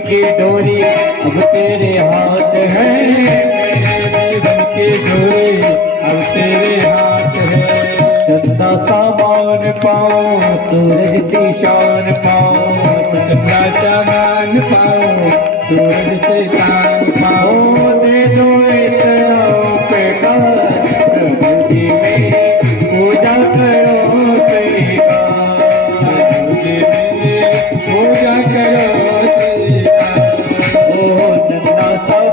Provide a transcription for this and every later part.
की डोरी अब तेरे हाथ है, मेरे जीवन की डोरी अब तेरे हाथ है। चंदा सामान पाओ, सूरज सी शान पाओ, चंदा सामान पाओ, सूरज से शान पाओ। दे दो इतना प्यार प्रभु जी मेरी पूजा करो स्वीकार, प्रभु जी मेरी पूजा करो।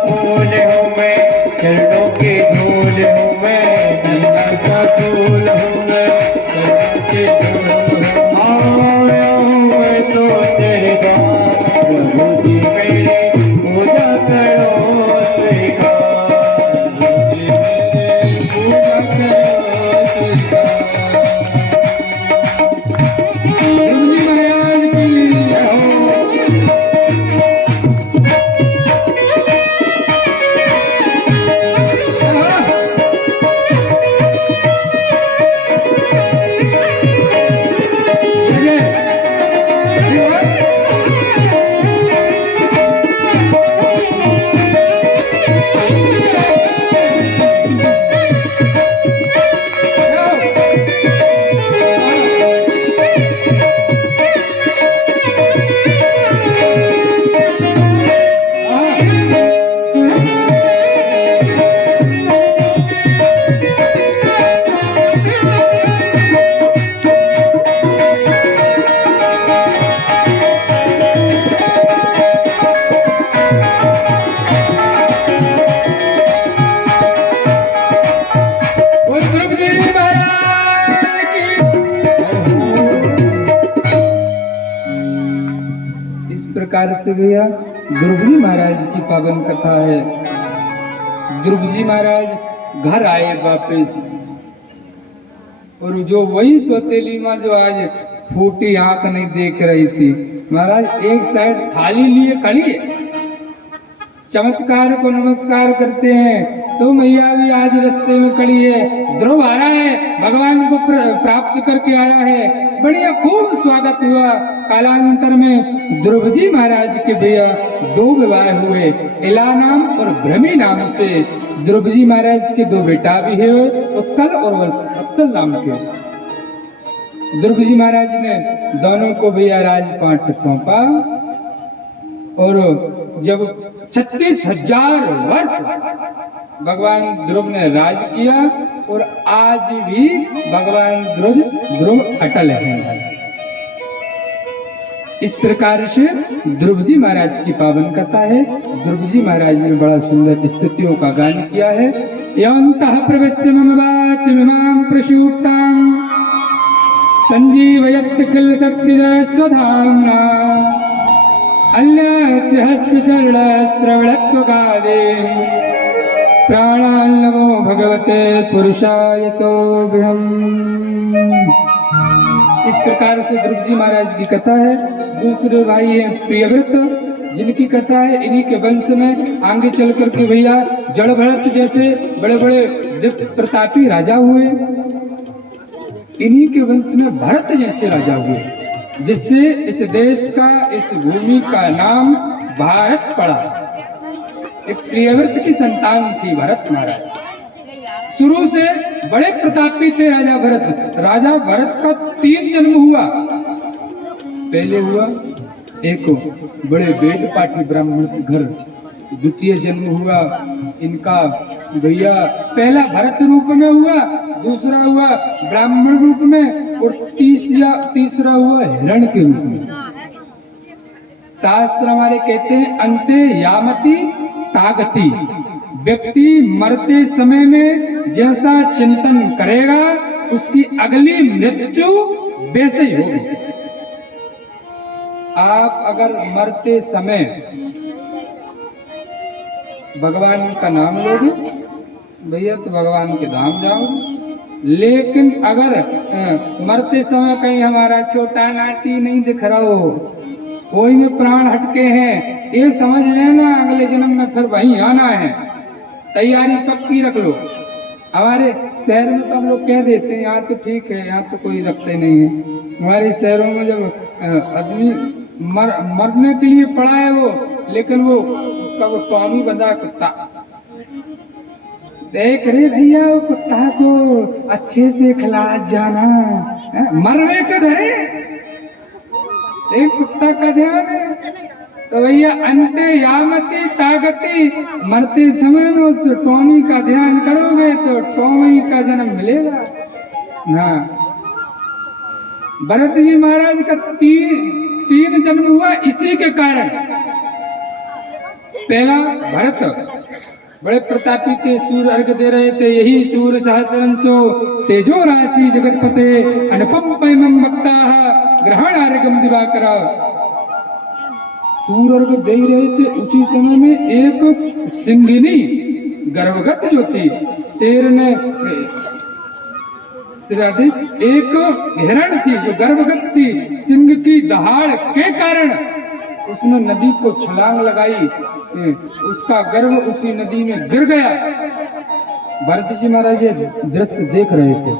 फूल हूँ मैं, चरणों की धूल हूँ मैं, नन्हा सा फूल हूँ मैं, चरणों की धूल हूँ। आया हूँ मैं तो तेरे द्वार, प्रभु जी मेरी पूजा करो स्वीकार, प्रभु जी मेरी पूजा करो स्वीकार। प्रभु जी महाराज की जय हो। प्रकार से भैया ध्रुव जी महाराज की पावन कथा है। ध्रुव जी महाराज घर आए वापस, और जो वही सौतेली माँ जो आज फूटी आंख नहीं देख रही थी, महाराज एक साइड थाली लिए खड़ी है, चमत्कार को नमस्कार करते हैं। तो मैया भी आज रास्ते में खड़ी है, ध्रुव आ रहा है, भगवान को प्राप्त करके आया है, बढ़िया खूब स्वागत हुआ। कालांतर में ध्रुव जी महाराज के भैया दो विवाह हुए, इला नाम और भ्रमी नाम से। ध्रुव जी महाराज के दो बेटा भी है, उत्कल और वत्सल नाम के। ध्रुव जी महाराज ने दोनों को भैया राजपाट सौंपा, और जब 36,000 वर्ष भगवान ध्रुव ने राज किया, और आज भी भगवान ध्रुव अटल है। इस प्रकार से ध्रुव जी महाराज की पावन कथा है। ध्रुव जी महाराज ने बड़ा सुंदर स्तुतियों का गान किया है। यन्तः प्रविश्य मम वाचमिमां प्रसूक्तां संजीवयत् किल शक्तिधर स्वधाम्ना अन्यस्य हस्तचरणस्त्रवणत्वगादे प्राणान् नमो भगवते पुरुषाय तोभ्यम्। इस प्रकार से ध्रुव जी महाराज की कथा है। दूसरे भाई है प्रियव्रत, जिनकी कथा है इन्हीं के वंश में आगे चल करके भैया जड़ भरत जैसे बड़े बड़े दिव्य प्रतापी राजा हुए। इन्हीं के वंश में भरत जैसे राजा हुए, जिससे इस देश का, इस भूमि का नाम भारत पड़ा। एक प्रियव्रत की संतान थी भरत महाराज। शुरू से बड़े प्रतापी थे राजा भरत। राजा भरत का 3 जन्म हुआ। पहले हुआ एक बड़े वेद पाठी ब्राह्मण के घर, द्वितीय जन्म हुआ इनका भैया पहला भरत रूप में हुआ, दूसरा हुआ ब्राह्मण रूप में, और तीसरा हुआ हिरण के रूप में। शास्त्र हमारे कहते हैं अंते यामति तागति, व्यक्ति मरते समय में जैसा चिंतन करेगा उसकी अगली मृत्यु वैसे ही होगी। आप अगर मरते समय भगवान का नाम लोगे भैया तो भगवान के धाम जाओगे। लेकिन अगर मरते समय कहीं हमारा छोटा नाती नहीं दिख रहा हो, कोई में प्राण हटके हैं, ये समझ लेना अगले जन्म में फिर वहीं आना है, तैयारी पक्की रख लो। हमारे शहर में तो हम लोग कह देते हैं यहाँ तो ठीक है, यहाँ तो कोई रखते नहीं है। हमारे शहरों में जब आदमी मरने के लिए पड़ा है वो, लेकिन वो उसका वो टॉमी बंधा कुत्ता, देख रे भैया वो कुत्ता को अच्छे से खिला जाना, मरने के डरे एक कुत्ता का ध्यान है। तो भैया अंते यामती तागती, मरते समय में उस टॉमी का ध्यान करोगे तो टॉमी का जन्म मिलेगा ना। भरत जी महाराज का तीन जन्म हुआ इसी के कारण। पहला भरत बड़े प्रतापी थे, सूर्य अर्घ दे रहे थे, यही सूर्य सहस्रंशो तेजो राशि जगतपते अनुपम पैमं भक्ताः ग्रहण अर्घम दिवाकर। सूर्य अर्घ दे रहे थे, उसी समय में एक सिंहिनी गर्भगत जो थी, शेर ने एक हिरण थी जो गर्भगत थी, सिंह की दहाड़ के कारण उसने नदी को छलांग लगाई, उसका गर्भ उसी नदी में गिर गया। भरत जी महाराज ये दृश्य देख रहे थे,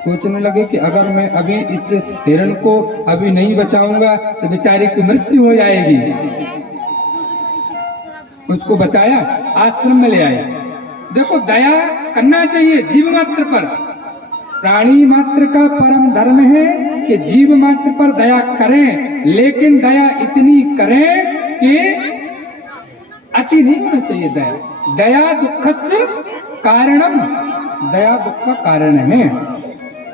सोचने लगे कि अगर मैं अभी इस हिरण को अभी नहीं बचाऊंगा तो बेचारे की मृत्यु हो जाएगी। उसको बचाया, आश्रम में ले आए। देखो दया करना चाहिए जीव मात्र पर, प्राणी मात्र का परम धर्म है कि जीव मात्र पर दया करें, लेकिन दया इतनी करें कि अति नहीं होना चाहिए। दया दुखस्य कारणम, दया दुख का कारण है।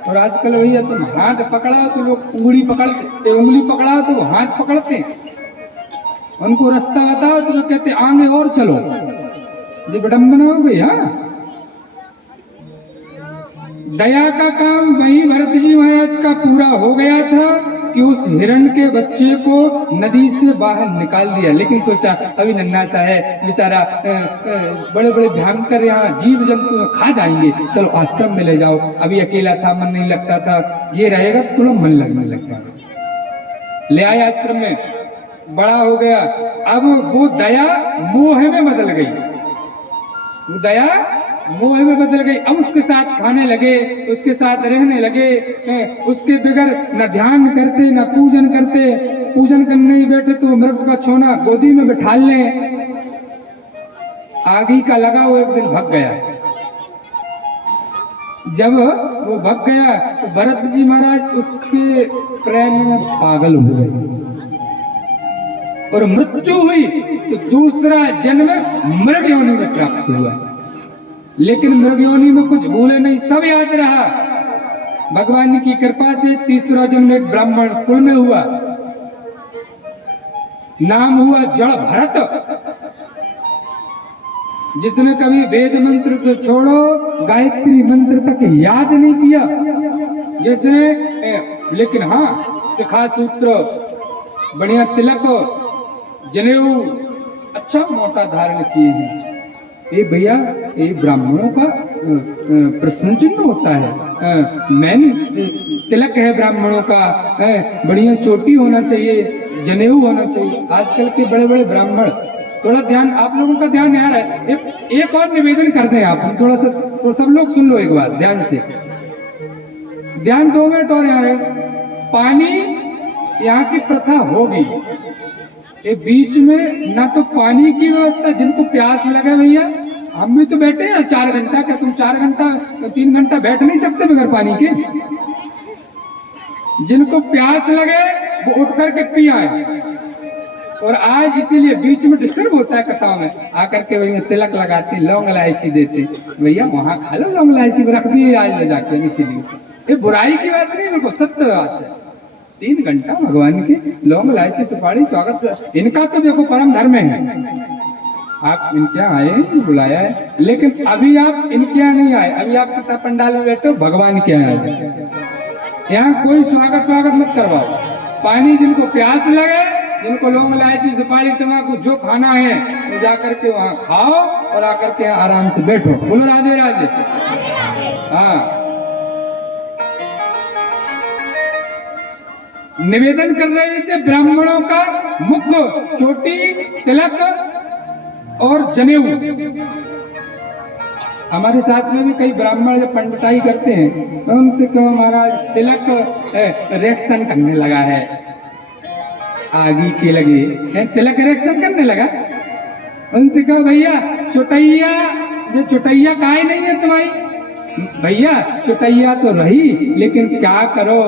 और आजकल भैया तुम हाथ पकड़ा तो लोग उंगली पकड़ते, उंगली पकड़ा तो हाथ पकड़ते, उनको रास्ता बताओ तो कहते आगे और चलो। ये विडंबना हो गई। हाँ, दया का काम वही भरत जी महाराज का पूरा हो गया था कि उस हिरण के बच्चे को नदी से बाहर निकाल दिया। लेकिन सोचा अभी नन्हा सा है बेचारा, बड़े बड़े भयंकर यहाँ जीव जंतु खा जाएंगे, चलो आश्रम में ले जाओ। अभी अकेला था, मन नहीं लगता था, ये रहेगा थोड़ा मन लगने लगता। ले आए आश्रम में, बड़ा हो गया। अब वो दया मोह में बदल गई, वो दया मोह में बदल गई। अब उसके साथ खाने लगे, उसके साथ रहने लगे, उसके बगैर न ध्यान करते न पूजन करते। पूजन करने ही बैठे तो मृग का छोना गोदी में बिठा लें। आगी का लगा वो एक दिन भग गया। जब वो भग गया तो भरत जी महाराज उसके प्रेम में पागल हो गए और मृत्यु हुई। तो दूसरा जन्म मृग योनि में प्राप्त हुआ। लेकिन मृग योनि में कुछ भूले नहीं, सब याद रहा। भगवान की कृपा से तीसरा जन्म एक ब्राह्मण कुल में हुआ, नाम हुआ जड़ भरत, जिसने कभी वेद मंत्र तो छोड़ो गायत्री मंत्र तक याद नहीं किया। जिसने लेकिन हाँ शिखा सूत्र, बढ़िया तिलक, जनेऊ अच्छा मोटा धारण किए हैं। ये भैया ये ब्राह्मणों का प्रश्न चिन्ह होता है। मैन तिलक है ब्राह्मणों का, बढ़िया चोटी होना चाहिए, जनेऊ होना चाहिए। आजकल के बड़े बड़े ब्राह्मण, थोड़ा ध्यान आप लोगों का ध्यान यहाँ है। एक और निवेदन कर दें आप, थोड़ा सा तो सब लोग सुन लो एक बार ध्यान से, ध्यान 2 मिनट और यहाँ है। पानी यहाँ की प्रथा होगी, ये बीच में ना तो पानी की व्यवस्था, जिनको प्यास लगे भैया, हम भी तो बैठे हैं 4 घंटा, क्या तुम 4 घंटा 3 घंटा बैठ नहीं सकते बगैर पानी के? जिनको प्यास लगे वो उठ करके पी आए। और आज इसीलिए बीच में डिस्टर्ब होता है कथाओं में, आकर के भैया तिलक लगाते, लौंग इलायची देते, भैया वहां खा लो लौंग इलायची, रख दिए आज ले जाके। इसीलिए ये बुराई की बात नहीं, बिल्कुल सत्य बात है। 3 घंटा भगवान की लौंग इलायची सुपारी स्वागत, इनका तो देखो परम धर्म है। आप इनके यहाँ आए, बुलाया है, लेकिन अभी आप इनके यहाँ नहीं आए, अभी आप किसी पंडाल में बैठे हो, भगवान के यहाँ आए। यहाँ कोई स्वागत वागत मत करवाओ। पानी जिनको प्यास लगे, जिनको लौंग इलायची सुपारी तम्बाकू जो खाना है वो जाकर के वहाँ खाओ और आकर के यहाँ आराम से बैठो। बोलो राधे राधे। हाँ, निवेदन कर रहे थे ब्राह्मणों का मुख, चोटी, तिलक और जनेऊ। हमारे साथ में भी कई ब्राह्मण जब पंडिताई करते हैं तो उनसे कहो महाराज तिलक रिएक्शन करने लगा है, आगे के लगे है, तिलक रिएक्शन करने लगा। उनसे कहो भैया चुटैया, जो चुटैया काहे नहीं है तुम्हारी? भैया चुटैया तो रही, लेकिन क्या करो,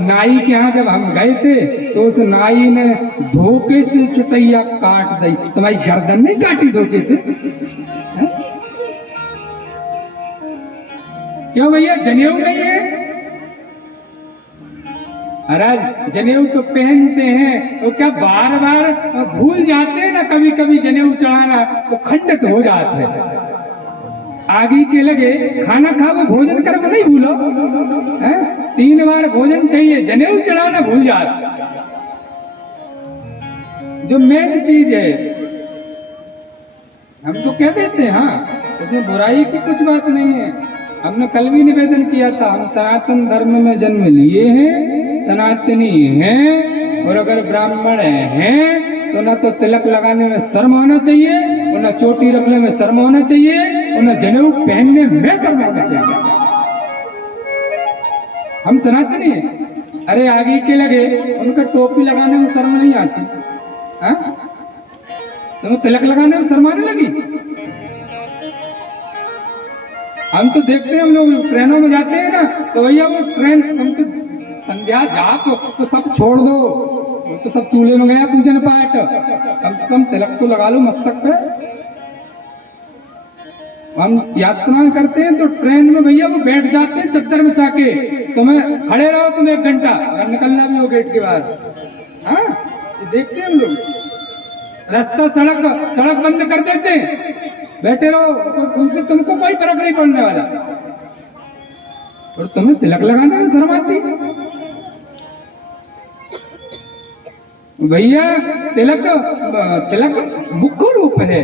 नाई के यहाँ जब हम गए थे तो उस नाई ने धोखे से चुटैया काट दी। तुम्हारी गर्दन नहीं काटी धोखे से? क्यों भैया जनेऊ नहीं है? महाराज जनेऊ तो पहनते हैं, वो क्या बार बार भूल जाते हैं ना, कभी कभी जनेऊ चढ़ाना तो खंडित हो जाते हैं। आगे के लगे खाना खाओ भोजन करो नहीं भूलो, 3 बार भोजन चाहिए, जनेऊ चढ़ाना भूल जाते। जो मेन चीज है हम तो कह देते हैं, हाँ उसमें बुराई की कुछ बात नहीं है। हमने कल भी निवेदन किया था, हम सनातन धर्म में जन्म लिए हैं, सनातनी हैं, और अगर ब्राह्मण हैं तो ना तो तिलक लगाने में शर्म होना चाहिए, और ना चोटी रखने में शर्म होना चाहिए, और ना जनेऊ पहनने में शर्म होना चाहिए। हम सनातनी हैं। अरे आगे के लगे उनका टोपी लगाने में शर्म नहीं आती, तो तिलक लगाने में शर्म आने लगी। हम तो देखते हैं, हम लोग ट्रेनों में जाते हैं ना, तो भैया वो ट्रेन उनको संध्या जाप तो सब छोड़ दो, वो तो सब चूल्हे में गया पूजन पाठ, कम से कम तिलक तो लगा लो मस्तक पे। हम यात्राएं करते हैं तो ट्रेन में भैया वो बैठ जाते हैं चद्दर बिछा के, तुम्हें खड़े रहो तुम 1 घंटा, अगर निकलना भी हो गेट के बाद। हाँ ये देखते हैं हम लोग, रास्ता सड़क बंद कर देते हैं, बैठे रहो, उनसे तुमको कोई फर्क नहीं पड़ने वाला, और तुम्हें तिलक लगाने में शर्म आती। भैया तिलक मुख्य रूप है,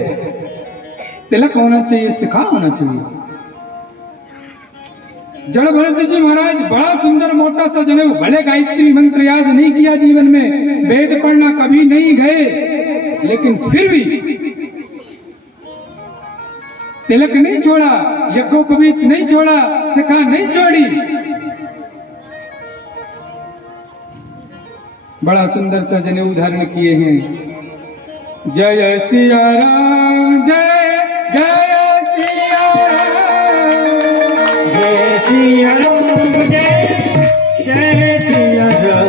तिलक होना चाहिए, सिखा होना चाहिए। जड़ भरत जी महाराज बड़ा सुंदर मोटा सा जनेऊ, भले गायत्री मंत्र याद नहीं किया जीवन में, वेद पढ़ना कभी नहीं गए, लेकिन फिर भी तिलक नहीं छोड़ा, यज्ञोपवीत नहीं छोड़ा, शिखा नहीं छोड़ी। बड़ा सुंदर सा जनेऊ धारण किए हैं। जय सिया राम, जय जय सिया राम, जय सिया राम, जय जय सिया राम,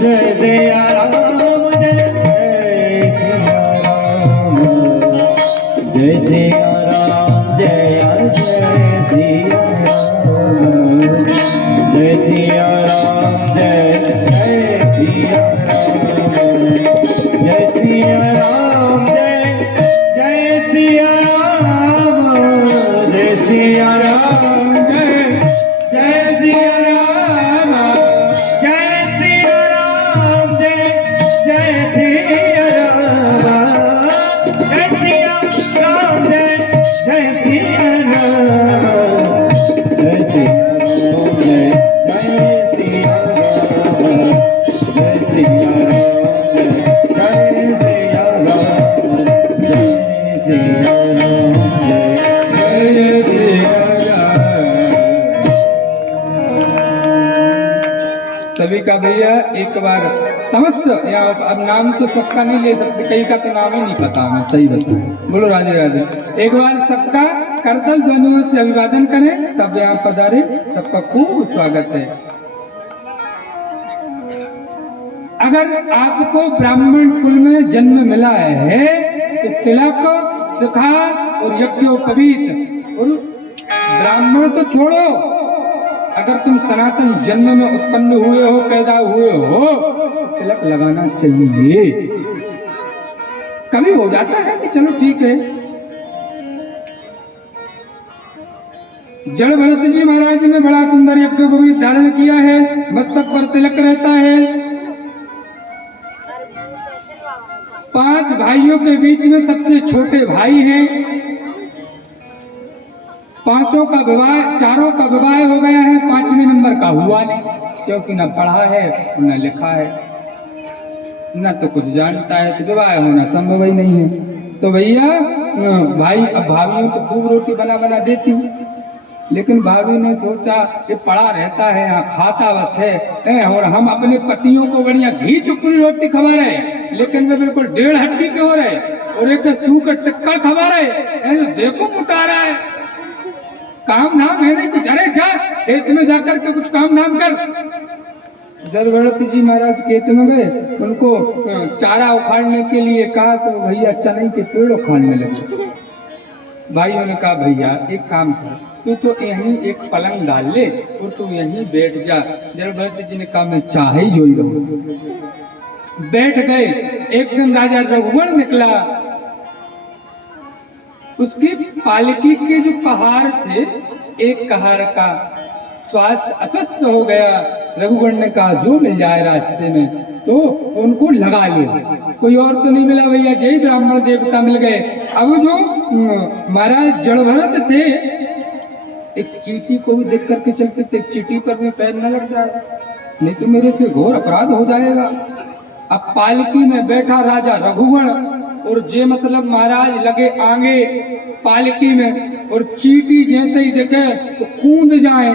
जय सिया राम, जय सिया राम, जय सिया राम, जय जय सिया राम, जय सिया राम, जय जय सिया राम, जय सिया राम, जय जय सिया राम, जय सिया राम, जय जय सिया राम, जय सिया राम, जय जय सिया राम, जय सिया राम, जय सिया राम, जय सिया राम, जय सिया राम, जय सिया राम, जय सिया राम, जय सिया राम, जय सिया राम। सभी का भैया एक बार समस्त, या अब नाम तो सबका नहीं ले सकते, कई का तो नाम ही नहीं पता हमें, सही बताऊं। बोलो राधे राधे। एक बार सबका करतल ध्वनियों से अभिवादन करें, सब यहाँ पधारे, सबका खूब स्वागत है। अगर आपको ब्राह्मण कुल में जन्म मिला है तो तिलक, शिखा और यज्ञोपवीत, और ब्राह्मण तो छोड़ो, अगर तुम सनातन जन्म में उत्पन्न हुए हो, पैदा हुए हो, तो तिलक लगाना चाहिए। कभी हो जाता है कि चलो ठीक है, जड़ भरत जी महाराज ने बड़ा सुंदर यज्ञ भूमि धारण किया है, मस्तक पर तिलक रहता है। 5 भाइयों के बीच में सबसे छोटे भाई हैं। 5 का विवाह, 4 का विवाह हो गया है, 5वें नंबर का हुआ नहीं, क्योंकि न पढ़ा है न लिखा है, न तो कुछ जानता है, तो विवाह होना संभव ही नहीं है। तो भैया भाई, अब भाभियों तो खूब रोटी बना बना देती हूँ, लेकिन भाभी ने सोचा कि पड़ा रहता है यहाँ, खाता बस है, और हम अपने पतियों को बढ़िया घी चुपड़ी रोटी खवा रहे, लेकिन वे बिल्कुल 1.5 हड्डी के हो रहे, और एक सू का टिक्का खवा रहे, देखो मुटा रहा है, काम धाम है नहीं कुछ। अरे जा खेत में जाकर के कुछ काम धाम कर। जड़ भरत जी महाराज खेत में गए, उनको चारा उखाड़ने के लिए कहा, तो भैया चने के पेड़ उखाड़ने लगे। भाइयों ने कहा भैया एक काम कर, तू तो यहीं एक पलंग डाल ले और तू यहीं बैठ जा। जड़ भरत जी ने कहा मैं चाह ही जोई रहूं। बैठ गए। एक दिन राजा रघुवर निकला, उसकी पालकी के जो कहार थे, एक कहार का स्वास्थ्य अस्वस्थ हो गया। रघुगण ने कहा जो मिल जाए रास्ते में तो उनको लगा लो, कोई और तो नहीं मिला भैया, जय ब्राह्मण देवता मिल गए। अब जो महाराज जड़ भरत थे, एक चींटी को भी देख करके चलते थे, चींटी पर भी पैर न लग जाए, नहीं तो मेरे से घोर अपराध हो जाएगा। अब पालकी में बैठा राजा रघुगण और जे मतलब महाराज लगे आगे पालकी में, और चींटी जैसे ही देखे तो कूद जाए।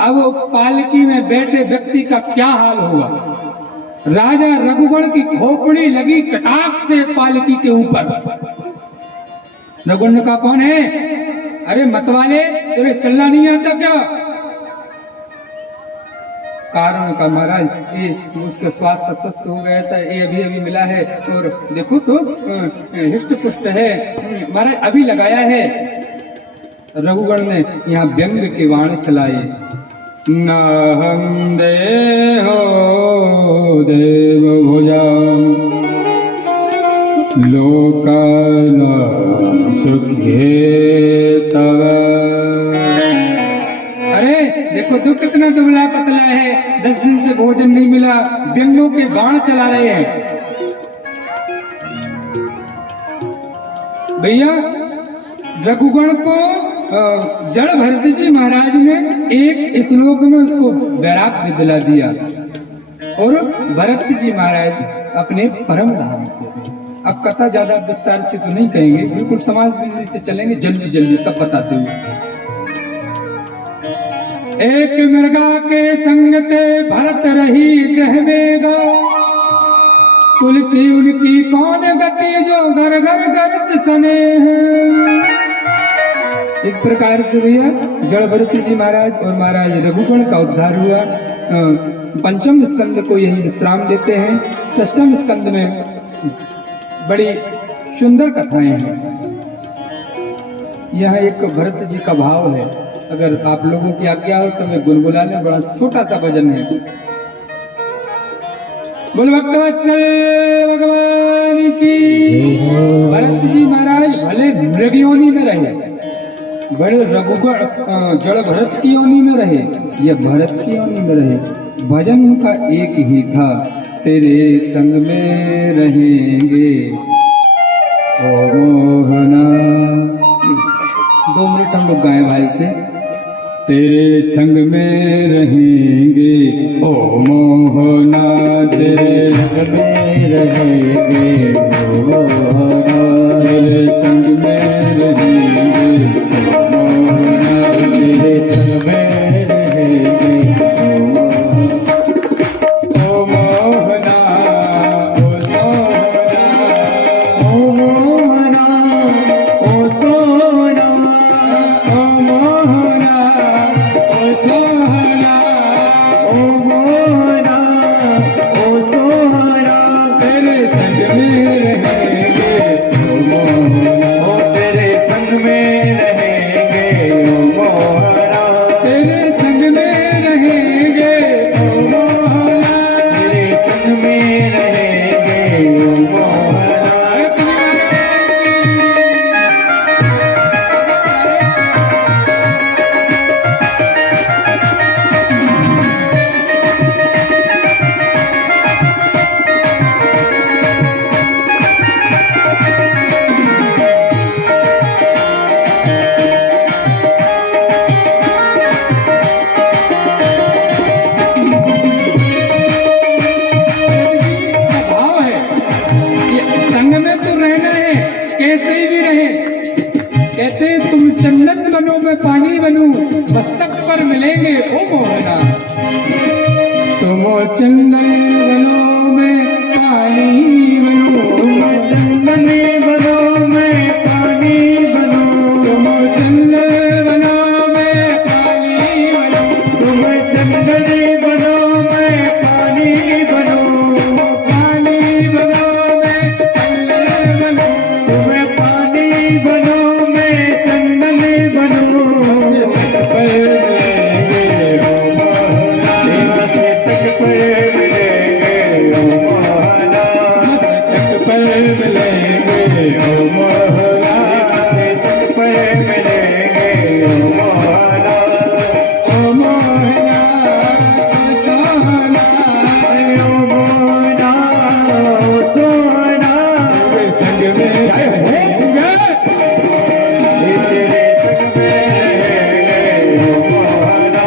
अब पालकी में बैठे व्यक्ति का क्या हाल हुआ। राजा रघुगण की खोपड़ी लगी कटाक से पालकी के ऊपर। रघुगण ने कहा कौन है? अरे मतवाले, तेरे चलना नहीं आता क्या? कारण का महाराज ये उसका स्वास्थ्य स्वस्थ हो गया था, ये अभी अभी मिला है, और देखो तो हिष्ट पुष्ट है महाराज, अभी लगाया है। रघुगण ने यहाँ व्यंग के बाण चलाए। न हम देहो देव भुजा लोकान सुखे तव। अरे देखो तो कितना दुबला पतला है, 10 दिन से भोजन नहीं मिला, व्यंगों के बाण चला रहे हैं। भैया रघुगण को जड़ भरत जी महाराज ने एक श्लोक में उसको वैराग्य दिला दिया, और भरत जी महाराज अपने परम धाम को। अब कथा ज्यादा विस्तार से तो नहीं कहेंगे, बिल्कुल समाज बिंदी से चलेंगे, जल्दी जल्दी सब बताते हुए। एक मृगा के संग ते भरत रही ग्रह बेगा, तुलसी उनकी कौन गति जो घर घर करत सने हैं। इस प्रकार से भैया जड़ भरत जी महाराज और महाराज रघुगण का उद्धार हुआ। 5वें स्कंद को यही विश्राम देते हैं। 6वें स्कंद में बड़ी सुंदर कथाएं हैं। यह एक भरत जी का भाव है, अगर आप लोगों की आज्ञा हो तो मैं गुनगुना लें, बड़ा छोटा सा भजन है। बोल भक्तवत्सल भगवान की। भरत जी महाराज भले मृग योनि में रहे, बड़े रघुगण जड़ भरत की योनि में रहे या भरत की योनि में रहे, भजन उनका एक ही था, तेरे संग में रहेंगे ओ मोहना। 2 मिनट हम लोग गाएं भाई से। तेरे संग में रहेंगे ओ मोहना, तेरे संग में रहेंगे ओ मोहना, तेरे संग में रहेंगे ओ मोहना, तेरे संग में रहेंगे ओ मोहना, ओ मोहना, ओ सोना, ओ मोहना, ओ सोहना, ओ मोहना, ओ सोहना, तेरे संग में रहेंगे ओ मोहना। पर मिलेंगे ओ मोहना। तुम चंदन वनों में पानी बनो, चंदन वनों में पानी बनो, तुम चंदन वनों में पानी बनो, तुम चंदन वनों में पानी बनो, पानी बनो में चंदन बनो, तुम पानी बनो में चंदन बनो। तट पर मिलेंगे ओ मोहना, तट पर मिलेंगे ओ मोहना, तट पर मिलेंगे ओ मोहना, ओ मोहना सोहना, ओ मोहना ओ सोहना, संग में रहेंगे, तेरे संग में रहेंगे ओ मोहना,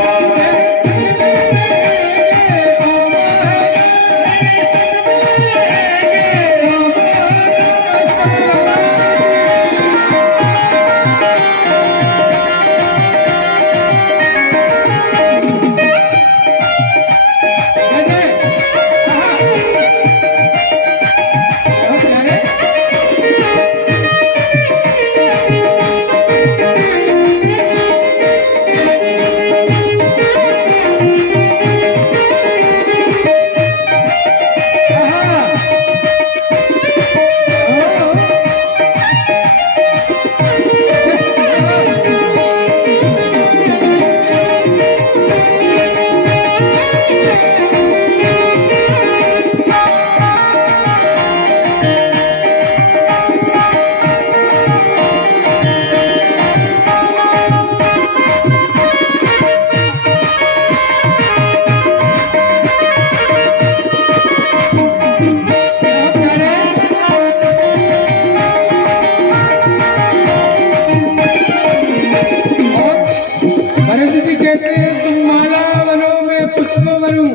भरत जी कहते हैं तुम माला बनो मैं पुष्प बनूं,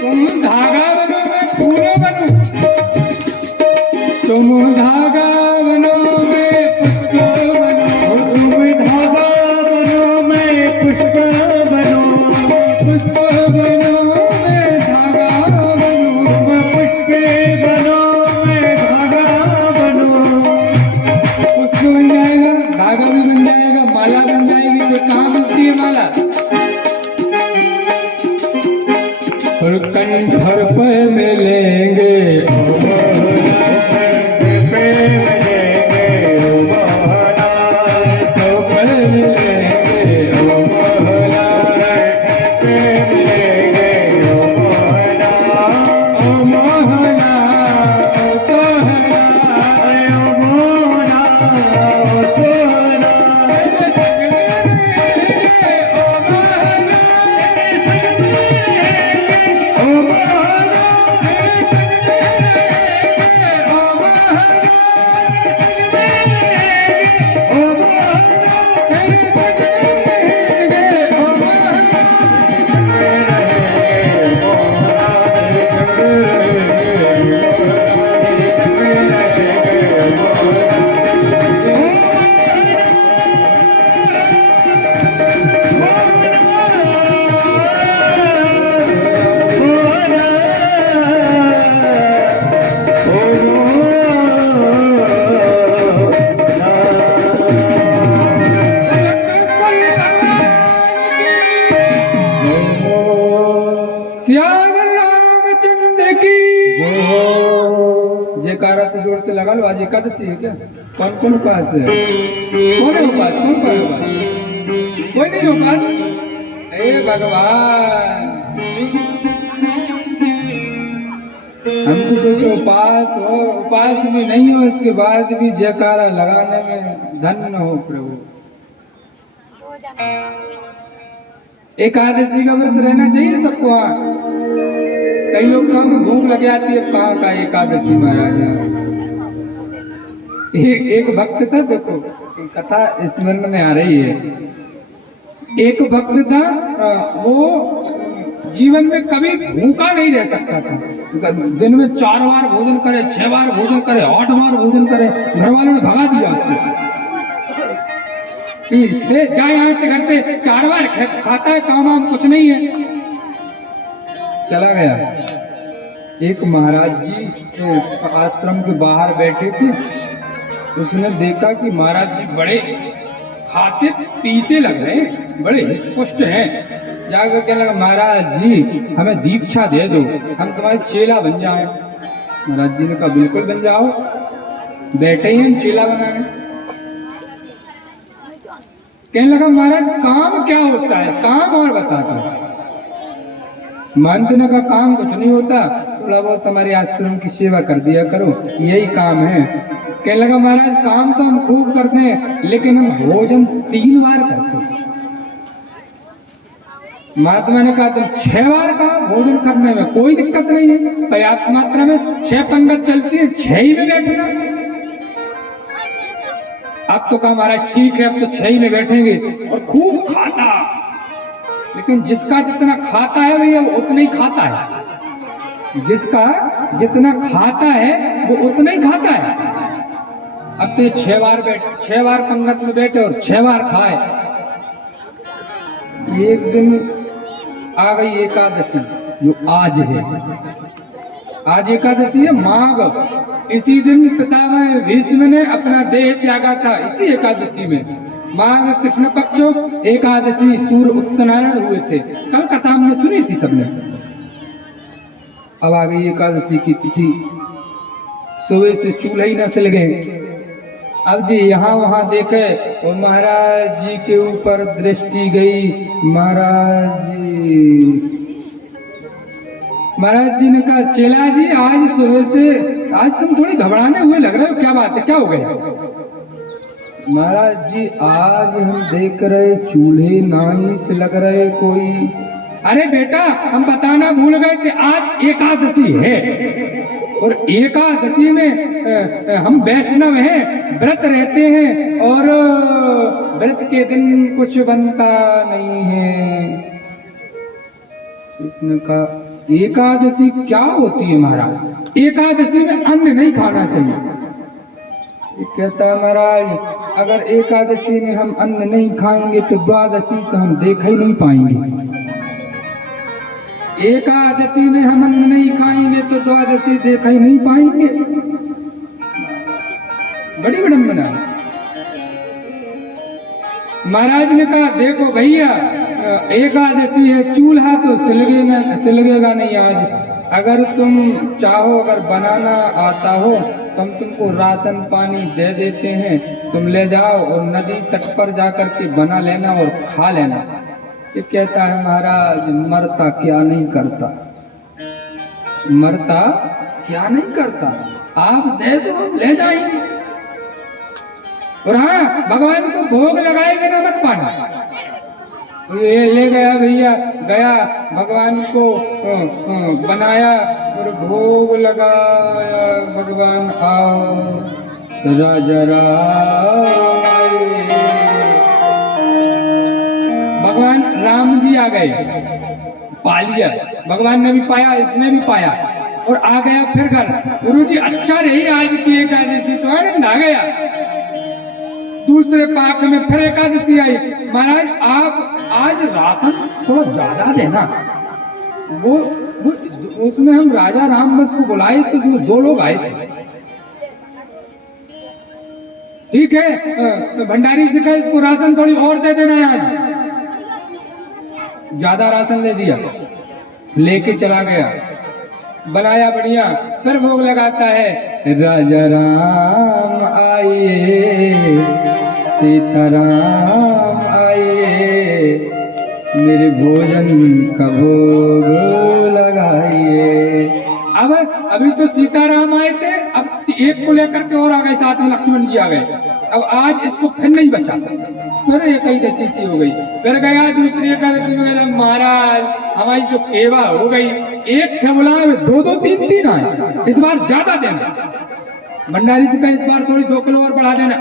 तुम धागा बनो मैं फूल बनूं, तुम धागा बनो मैं पुष्प बनूं, तुम धागा बनो मैं पुष्प बनो, पुष्प बनो मैं धागा बनूं, पुष्प बनो मैं धागा बनो, पुष्प बन जाएगा, धागा भी बन जाएगा, माला बन जाएगी। तो कहाँ मिलती है माला? और कंठर पर मिलेंगे ओ मोहना, पे मिलेंगे ओ मोहना, कंठर पर मिलेंगे ओ मोहना, पे मिलेंगे ओ मोहना, ओ मोहना ओ सोहना, ओ मोहना ओ सोहना, ओ मोहना जयकारा तो जोर से लगा लो। आज एकादशी है क्या? कौन कौन उपास है? कौन है उपास? कौन कौन है उपास? कोई नहीं उपास? हे भगवान, हमको तो उपास हो, उपास भी नहीं हो, इसके बाद भी जयकारा लगाने में धन्य हो प्रभु। एकादशी का व्रत रहना चाहिए सबको। हाँ, कई लोग कहेंगे भूख लग जाती है, कहाँ का एकादशी महाराज। एक भक्त था, देखो कथा स्मरण में आ रही है। एक भक्त था, वो जीवन में कभी भूखा नहीं रह सकता था। दिन में 4 बार भोजन करे, 6 बार भोजन करे, 8 बार भोजन करे, घर वालों ने भगा दिया उसको। जा यहाँ से, घर से 4 बार खाता है, काम वाम कुछ नहीं है। चला गया। एक महाराज जी आश्रम के बाहर बैठे थे, उसने देखा कि महाराज जी बड़े खाते पीते लग रहे हैं, बड़े स्पष्ट हैं। जाकर कहने लगा, महाराज जी हमें दीक्षा दे दो, हम तुम्हारे चेला बन जाएं। महाराज जी ने कहा, बिल्कुल बन जाओ, बैठे ही हम चेला बनाने। कहने लगा, महाराज काम क्या होता है, काम और बता दो। महंत ने कहा, काम कुछ नहीं होता, थोड़ा बहुत हमारे आश्रम की सेवा कर दिया करो, यही काम है। कहने लगा, महाराज काम तो हम खूब करते हैं, लेकिन हम भोजन 3 बार करते हैं। महात्मा ने कहा, तुम 6 बार कहा भोजन करने में कोई दिक्कत नहीं है, पर्याप्त मात्रा में 6 पंगत चलती है, 6 ही में बैठना। अब तो कहा, महाराज ठीक है, अब तो 6 ही में बैठेंगे और खूब खाता। लेकिन जिसका जितना खाता है भैया वो उतना ही खाता है, जिसका जितना खाता है वो उतना ही खाता है। अब तो 6 बार पंगत में बैठे और 6 बार खाए। एक दिन आ गई एकादशी, जो आज है, आज एकादशी है माघ। इसी दिन पितामह भीष्म ने अपना देह त्यागा था, इसी एकादशी में। माघ कृष्ण पक्षो एकादशी सूर्य उत्तरायण हुए थे, कल कथा हमने सुनी थी सबने। अब आ गई एकादशी की तिथि, सुबह से चूल्हे ही न सिल गए। अब जी यहाँ वहां देखे और महाराज जी के ऊपर दृष्टि गई। महाराज जी ने कहा, चेला जी आज सुबह से आज तुम थोड़ी घबराने हुए लग रहे हो, क्या बात है, क्या हो गया? महाराज जी आज हम देख रहे चूल्हे नहीं से लग रहे कोई। अरे बेटा हम बताना भूल गए कि आज एकादशी है, और एकादशी में हम वैष्णव हैं, व्रत रहते हैं, और व्रत के दिन कुछ बनता नहीं है। इसने कहा, एकादशी क्या होती है महाराज? एकादशी में अन्न नहीं खाना चाहिए। कहता है, महाराज अगर एकादशी में हम अन्न नहीं खाएंगे तो द्वादशी तो हम देख ही नहीं पाएंगे। एकादशी में हम अन्न नहीं खाएंगे तो द्वादशी देख ही नहीं पाएंगे। बड़ी विडंबना। महाराज ने कहा, देखो भैया एकादशी है, चूल्हा तो सिलगेगा नहीं आज। अगर तुम चाहो, अगर बनाना आता हो तो हम तुमको राशन पानी दे देते हैं, तुम ले जाओ और नदी तट पर जाकर के बना लेना और खा लेना। ये कहता है, महाराज मरता क्या नहीं करता, मरता क्या नहीं करता, आप दे दो ले जाएंगे। और हाँ, भगवान को भोग लगाए बिना मत पाना। ये ले गया भैया, गया भगवान को बनाया और भोग लगाया। भगवान आओ जरा भगवान राम जी आ गए, पा लिया भगवान ने भी पाया, इसने भी पाया और आ गया फिर घर। गुरु जी अच्छा रही आज की एकादशी, तो आनंद आ गया। दूसरे पाक में फिर एकादशी आई। महाराज आप आज राशन थोड़ा ज्यादा देना। वो उसमें हम राजा रामदास को बुलाए तो उसमें 2 लोग आए थे। ठीक है, भंडारी से कहे इसको राशन थोड़ी और दे देना आज। ज्यादा राशन ले दिया, लेके चला गया, बनाया बढ़िया, फिर भोग लगाता है। राजा राम आए, सीताराम आए, मेरे भोजन का भोग लगाइए। अब अभी तो सीताराम आए थे, अब एक को लेकर के और आ गए, साथ में लक्ष्मण जी आ गए। अब आज इसको फिर नहीं बचा, फिर एकादशी सी हो गई। फिर गया दूसरी एकादशी में, महाराज हमारी जो सेवा हो गई, एक ठेबुला में 2-2 3-3 आए, इस बार ज्यादा देना। भंडारी से कहा इस बार थोड़ी 2 किलो और बढ़ा देना।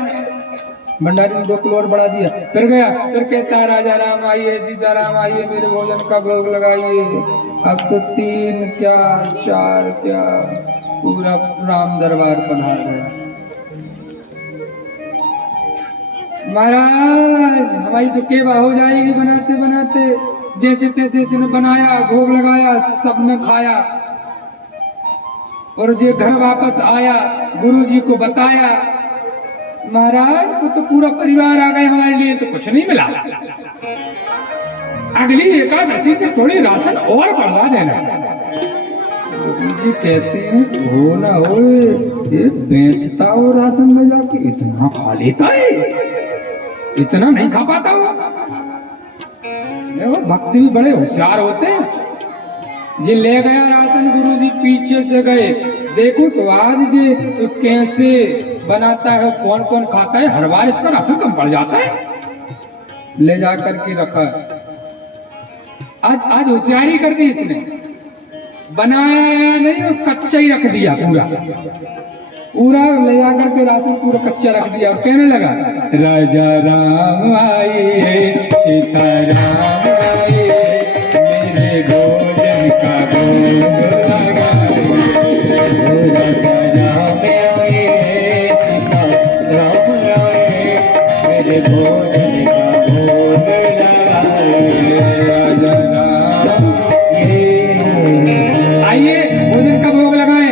भंडारी ने 2 किलो और बढ़ा दिया। फिर गया, फिर कहता राजा राम आइए, सीताराम आइए, मेरे भोजन का भोग लगाइए। अब तो 3 क्या 4 क्या, पूरा राम दरबार पधार गया। महाराज हमारी तो केवा हो जाएगी बनाते बनाते। जैसे तैसे इसने बनाया, भोग लगाया, सबने खाया और जो घर वापस आया गुरुजी को बताया, महाराज वो तो पूरा परिवार आ गए, हमारे लिए तो कुछ नहीं मिला। अगली एकादशी से थोड़ी राशन और बढ़वा देना। गुरुजी कहते हैं हो ना हो, ये बेचता हो राशन में जाके, इतना खा लेता है, इतना नहीं खा पाता हो। देखो भक्ति भी बड़े होशियार होते हैं। ये ले गया राशन, गुरुजी पीछे से गए, देखो तो आज ये तो कैसे बनाता है, कौन कौन खाता है, हर बार इसका राशन कम पड़ जाता है। ले जा करके रखा, आज होशियारी कर दी इसने, बनाया नहीं और कच्चा ही रख दिया, पूरा ले जा करके राशन पूरा कच्चा रख दिया और कहने लगा राजा राम आए, सीता राम आए, मेरे भोजन का भोग लगाए। राजा राम आए, सीता राम आए, मेरे भोजन का भोग लगाए। राजा राम आइए भोजन का भोग लगाए।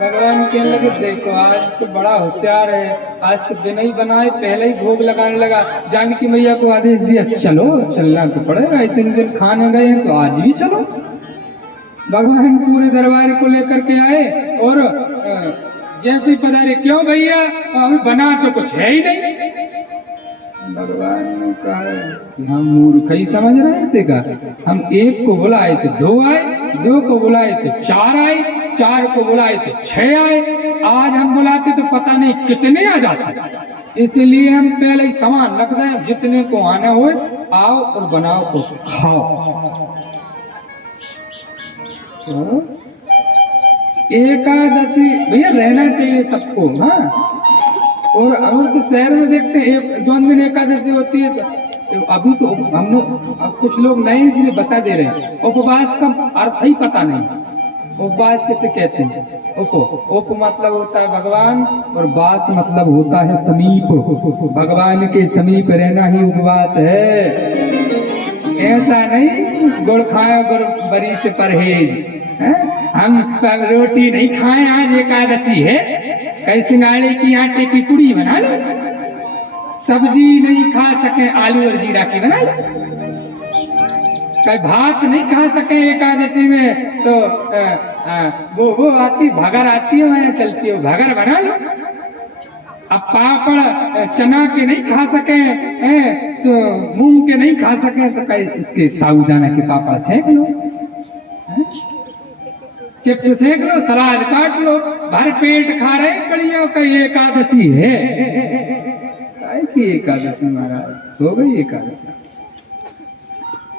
भगवान के लगे देखो आज तो बड़ा होशियार है, आज तो बिना ही बनाए पहले ही भोग लगाने लगा। जानकी मैया को आदेश दिया चलो, चलना तो पड़ेगा, इतने दिन खाने गए हैं तो आज भी चलो। भगवान पूरे दरबार को लेकर के आए और जैसे पधारे, क्यों भैया अभी बना तो कुछ है ही नहीं। भगवान ने कहा कि हम मूर्ख ही समझ रहे थे का, हम एक को बुलाए तो 2 आए, 2 को बुलाए तो 4 आए, 4 को बुलाए तो 6 आए, आज हम बुलाते तो पता नहीं कितने आ जाते। इसलिए हम पहले ही सामान रख दें, जितने को आना हो आओ और बनाओ और खाओ। तो एकादशी भैया रहना चाहिए सबको। हाँ, और हम तो शहर में देखते हैं जो दिन एकादशी होती है तो अभी तो हम लोग, अब कुछ लोग नहीं इसलिए बता दे रहे हैं, उपवास का अर्थ ही पता नहीं। उपवास किसे कहते हैं? उप मतलब होता है भगवान और वास मतलब होता है समीप। भगवान के समीप रहना ही उपवास है। ऐसा नहीं गुड़ खाए गुड़ बरी से परहेज है? हम रोटी नहीं खाएं, आज एकादशी है, कई सिंगाड़े की आटे की पुड़ी बना लो, सब्जी नहीं खा सके आलू और जीरा की बना लो, कई भात नहीं खा सके एकादशी में तो वो आती भगर आती है, वहां चलती है, भगर बना लो। अब पापड़ चना के नहीं खा सके तो मूंग के नहीं खा सके तो कई इसके साबूदाना के पापड़ सेक लो, चिप्स सेक लो, सलाद काट लो, भर पेट खा रहे बढ़िया। कई एकादशी है, की एकादशी महाराज हो गई एकादशी।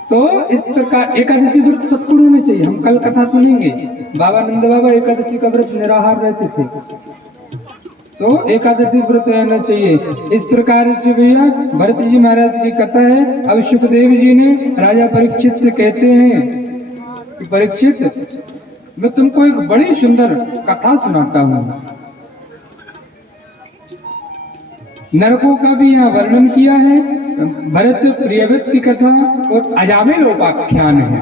तो इस प्रकार एकादशी व्रत सबको होना चाहिए। हम कल कथा सुनेंगे, बाबा नंद बाबा एकादशी का व्रत निराहार रहते थे, तो एकादशी व्रत रहना चाहिए। इस प्रकार से भैया भरत जी महाराज की कथा है। अब सुखदेव जी ने राजा परीक्षित से कहते हैं कि परीक्षित मैं तुमको एक बड़ी सुंदर कथा सुनाता हूँ। नरकों का भी यहाँ वर्णन किया है। भरत प्रियव्रत की कथा और अजामिल उपाख्यान है।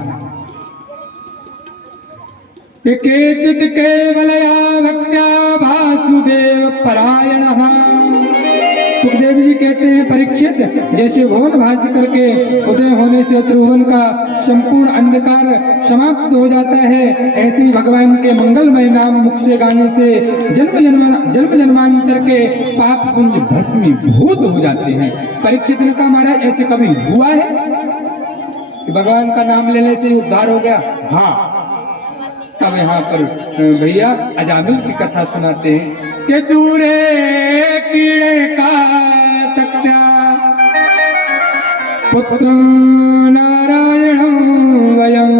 केचित् केवलया भक्त्या वासुदेव परायणः। सुखदेव जी कहते हैं परीक्षित, जैसे भुवन भाष करके उदय होने से त्रिभुवन का संपूर्ण अंधकार समाप्त हो जाता है, ऐसे ही भगवान के मंगलमय नाम मुख से गाने से जन्म जन्मांतर के पाप पुंज भस्मीभूत हो जाते हैं। परीक्षित ने कहा महाराज ऐसे कभी हुआ है कि भगवान का नाम लेने से उद्धार हो गया? हाँ। तब यहाँ पर भैया अजामिल की कथा सुनाते हैं कि दूरे कीड़े का सत्या पुत्र नारायण वयम।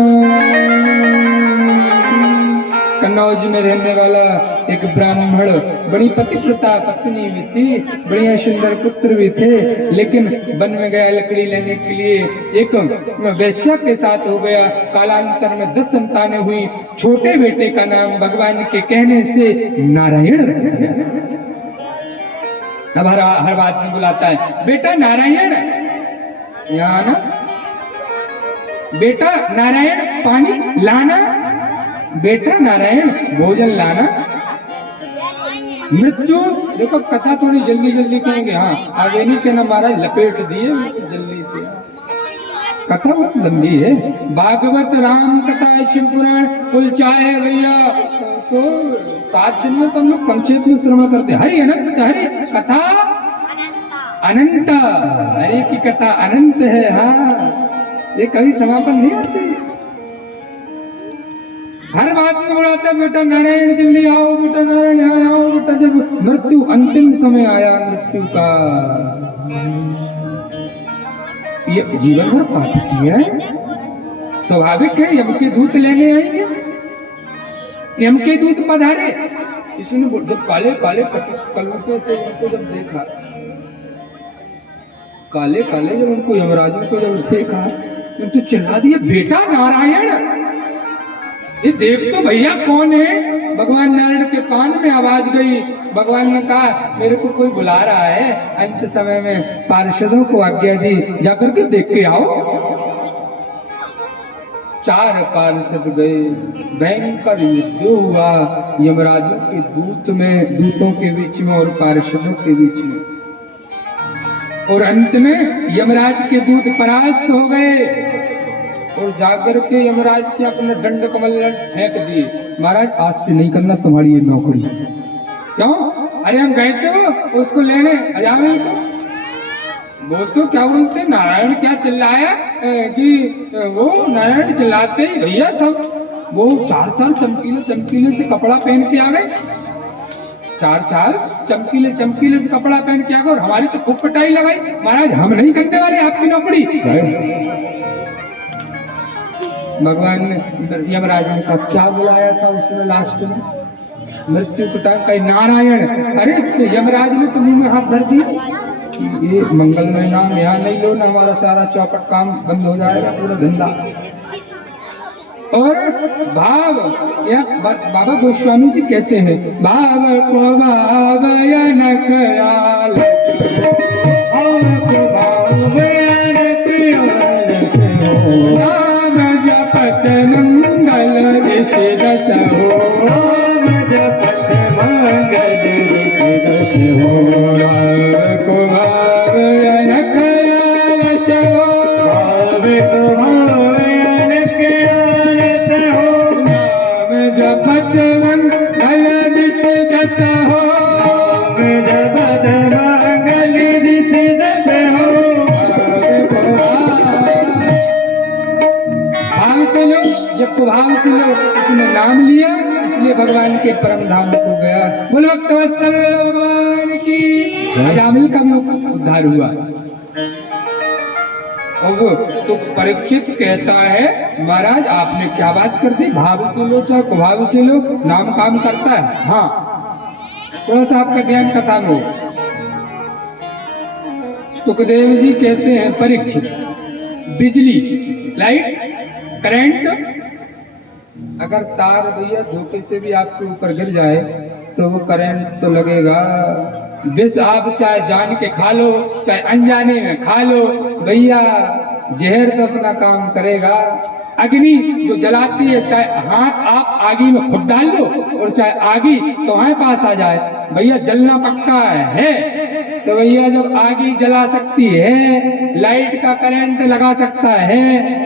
कन्नौज में रहने वाला एक ब्राह्मण, बड़ी पतिव्रता पत्नी भी थी, बढ़िया सुंदर पुत्र भी थे, लेकिन वन में गया लकड़ी लेने के लिए, एक वैश्या के साथ हो गया। कालांतर में 10 संतानें हुई। छोटे बेटे का नाम भगवान के कहने से नारायण रख दिया। अब हर बात में बुलाता है, बेटा नारायण यहाँ आना, बेटा नारायण पानी लाना, बेटा नारायण भोजन लाना। मृत्यु देखो कथा थोड़ी जल्दी जल्दी कहेंगे, हाँ आगे नहीं कहना महाराज लपेट दिए जल्दी से, कथा बहुत लंबी है। भागवत राम कथा शिव पुराण कुल चाहे भैया तो 7 दिन में तो हम लोग संक्षेप में श्रवण करते। हरि अनंत, हरि कथा अनंत, हरि की कथा अनंत है। हाँ ये कभी समापन नहीं होती, हर बात में बुलाता बेटा नारायण जल्दी आओ, बेटा नारायण यहाँ आओ, बेटा जब मृत्यु अंतिम समय आया मृत्यु का, ये जीवन भर पाप किया है, स्वाभाविक है यम के दूत लेने आएंगे, यम के दूत पधारे। इसने जब काले काले कलवते से उनको जब देखा, काले काले जब उनको यमराजों को जब देखा तो चिल्ला दिया बेटा नारायण, ये देख तो भैया कौन है। भगवान नारायण के कान में आवाज गई, भगवान ने कहा मेरे को कोई बुला रहा है, अंत समय में पार्षदों को आज्ञा दी जाकर के देख के आओ। 4 पार्षद गए, भयंकर युद्ध हुआ यमराजों के दूतों के बीच में और पार्षदों के बीच में, और अंत में यमराज के दूत परास्त हो गए और जाकर के यमराज के अपने दंड कमल फेंक दिए, महाराज आज से नहीं करना तुम्हारी ये नौकरी। क्यों? अरे हम गए थे वो उसको लेने अजामिल को, वो तो क्या बोलते नारायण क्या चिल्लाया कि वो नारायण चिल्लाते ही भैया सब वो 4 चमकीले चमकीले से कपड़ा पहन के आ गए, 4 चमकीले चमकीले से कपड़ा पहन के आ गए और हमारी तो खूब पिटाई लगाई, महाराज हम नहीं करने वाले आपकी नौकरी। भगवान ने यमराज ने कहा क्या बुलाया था उसने लास्ट में मृत्यु के टाइम कहीं नारायण, अरे यमराज ने तो मुंह में हाथ धर दिया, ये मंगलमय नाम यहाँ नहीं लो ना हमारा सारा चौपट काम बंद हो जाएगा, पूरा धंधा। और भाव या बाबा गोस्वामी जी कहते हैं भाव को भाव न कयाल, नाम जपत मंगल ऋषि दस हो, नाम जपत मंगल ऋषि दस हो, भाव को भाव न कयाल हो, भाव को भाव न कयाल हो, नाम जपत मंगल ऋषि दस हो, नाम जपत मंगल ऋषि दस हो, भाव से लो, जब भाव से लो उसने नाम लिया इसलिए भगवान के परम धाम को गया। बोल भक्तवत्सल भगवान की, अजामिल का भी उद्धार हुआ। और वो सुख परीक्षित कहता है महाराज आपने क्या बात कर दी, भाव से लो चाहे कुभाव से लो नाम काम करता है। हाँ थोड़ा सा आपका ध्यान कथा में, सुखदेव जी कहते हैं परीक्षित बिजली लाइट करंट, अगर तार भैया धोखे से भी आपके ऊपर गिर जाए तो वो करंट तो लगेगा। विष आप चाहे जान के खा लो चाहे अनजाने में खा लो भैया जहर तो अपना काम करेगा। अग्नि जो जलाती है चाहे हाथ आप आगी में खुद डाल लो और चाहे आगी तुम्हारे पास आ जाए भैया जलना पक्का है। तो भैया जब आगी जला सकती है, लाइट का करंट लगा सकता है,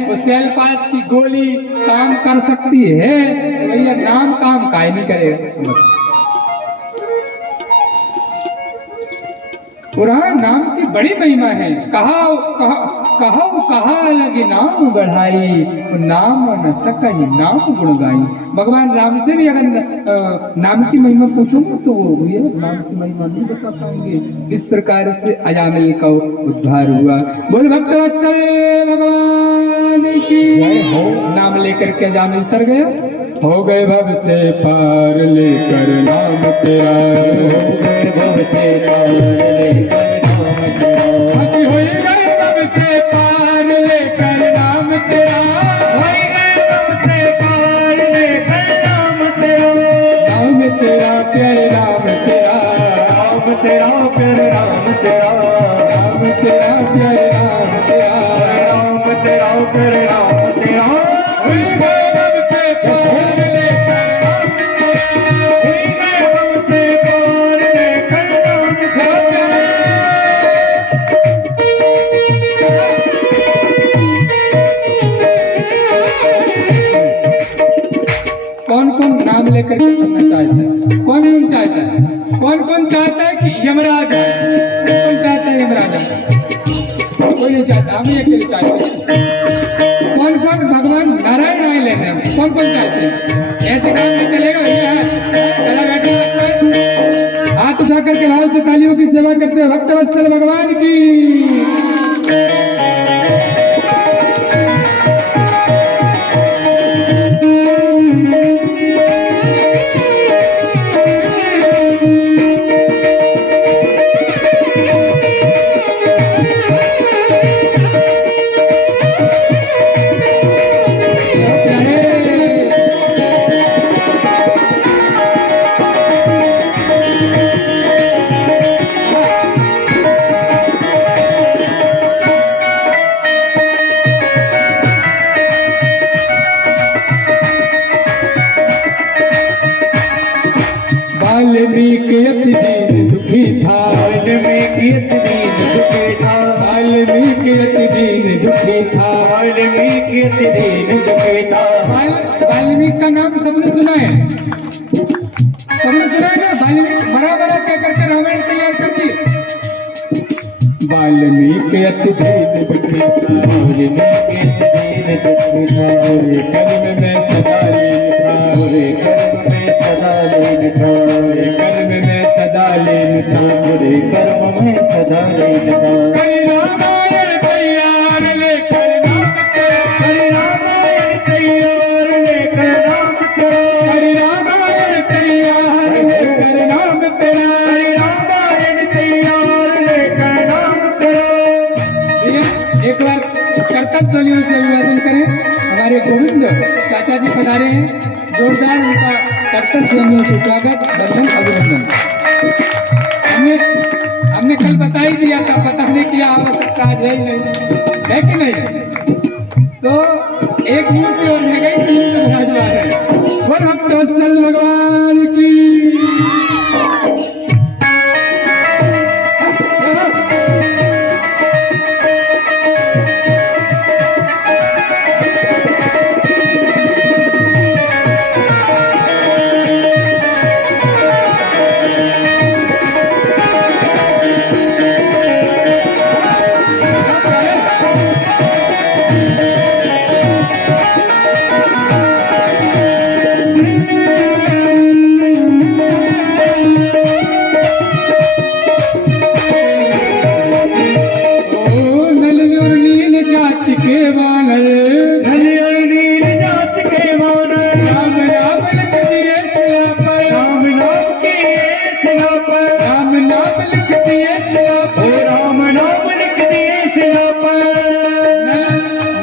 वो सेल पास की गोली काम कर सकती है, तो भैया नाम काम काहे नहीं करेगा। पुराण नाम की बड़ी महिमा है। कहा लगी नाम बढ़ाई, नाम न सकही नाम गुण गाई। भगवान राम से भी अगर नाम की महिमा पूछूंगा तो वो ये नाम की महिमा नहीं बता पाएंगे। इस प्रकार से अजामिल का उद्धार हुआ। बोल भक्तवत्सल भगवान की नाम लेकर के अजामिल तर गया। हो गए भव से पार लेकर नाम तेरा, हो गए भव से पार लेकर नाम तेरा, हाथी हो गए भव से पार लेकर नाम तेरा, हो गए भव से पार लेकर नाम तेरा, नाम तेरा प्यारे नाम तेरा, नाम तेरा प्यारे राम तेरा, राम तेरा प्यारे राम तेरा, राम तेरा प्यारे राम तेरा। हुई गए रब से पार लेकर हुई गए हमसे पार लेकर राम तेरा। कौन कौन नाम लेकर के करना चाहता है? कौन कौन चाहता है? कौन कौन चाहता है कि यमराज आए? कौन चाहता है यमराज आए? कोई नहीं चाहता, हम ही अकेले चाहते हैं। कौन कौन भगवान नारायण आए लेने हैं? कौन कौन चाहते हैं? ऐसे काम नहीं चलेगा भैया। चला बैठा हाथ उठा करके भाव से तालियों की सेवा करते हैं भक्त वत्सल भगवान की। वाल्मीकि अति दीन दुखी था, वाल्मीकि अति दीन दुखी था, वाल्मीकि अति दीन दुखी था, वाल्मीकि अति दीन दुखी था। वाल्मीकि का नाम सबने सुना है? सबने सुना है ना? वाल्मीकि बड़ा बड़ा क्या करके रामायण तैयार कर दी। वाल्मीकि अति दीन दुखी था, वाल्मीकि अति दीन दुखी था, और कर्म में सदा लीन था, बुरे कर्म में सदा लीन था, और कर्म में सदा लीन था, बुरे कर्म में सदा लीन था। हरि रामायण तैयार लेकर नाम तेरा, हरि रामायण तैयार लेकर राम तेरा, हरि रामायण तैयार लेकर नाम तेरा। हरि रामायण तैयार लेकर राम तेरा। भैया एक बार कर्तव्य ध्वनियों से अभिवादन करें। हमारे गोविंद चाचा जी पधारे हैं, जोरदार उनका कर्तव्य ध्वनियों से स्वागत, वंदन, अभिनंदन। हमने कल बता ही दिया था, बताने की आवश्यकता आज है ही नहीं, है कि नहीं? तो एक मूर्ति और रह गई, तीन तो विराजमान है। बोल भक्त वत्सल भगवान की। के वानर, हरि और नील जात के वानर, राम नाम लिख दिए सिला पर, राम नाम के सिला पर, राम नाम लिख दिए सिला ओ पर। राम नाम लिख दिए सिला पर।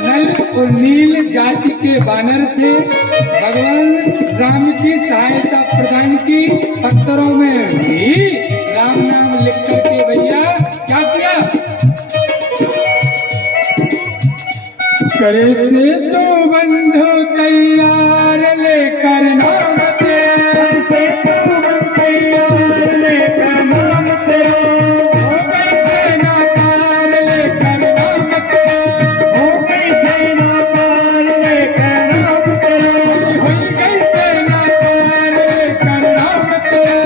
नल और नील जाति के वानर थे, भगवान राम की सहायता प्रदान की। पत्थरों में भी राम नाम लिख करके भैया क्या किया? करे से तो बंधु तैयार लेकर नाम तेरा, से तू बन तैयार लेकर नाम तेरा, हो गई सेना पार लेकर नाम तेरा, हो गई सेना पार लेकर नाम तेरा, हो गई सेना पार लेकर नाम तेरा,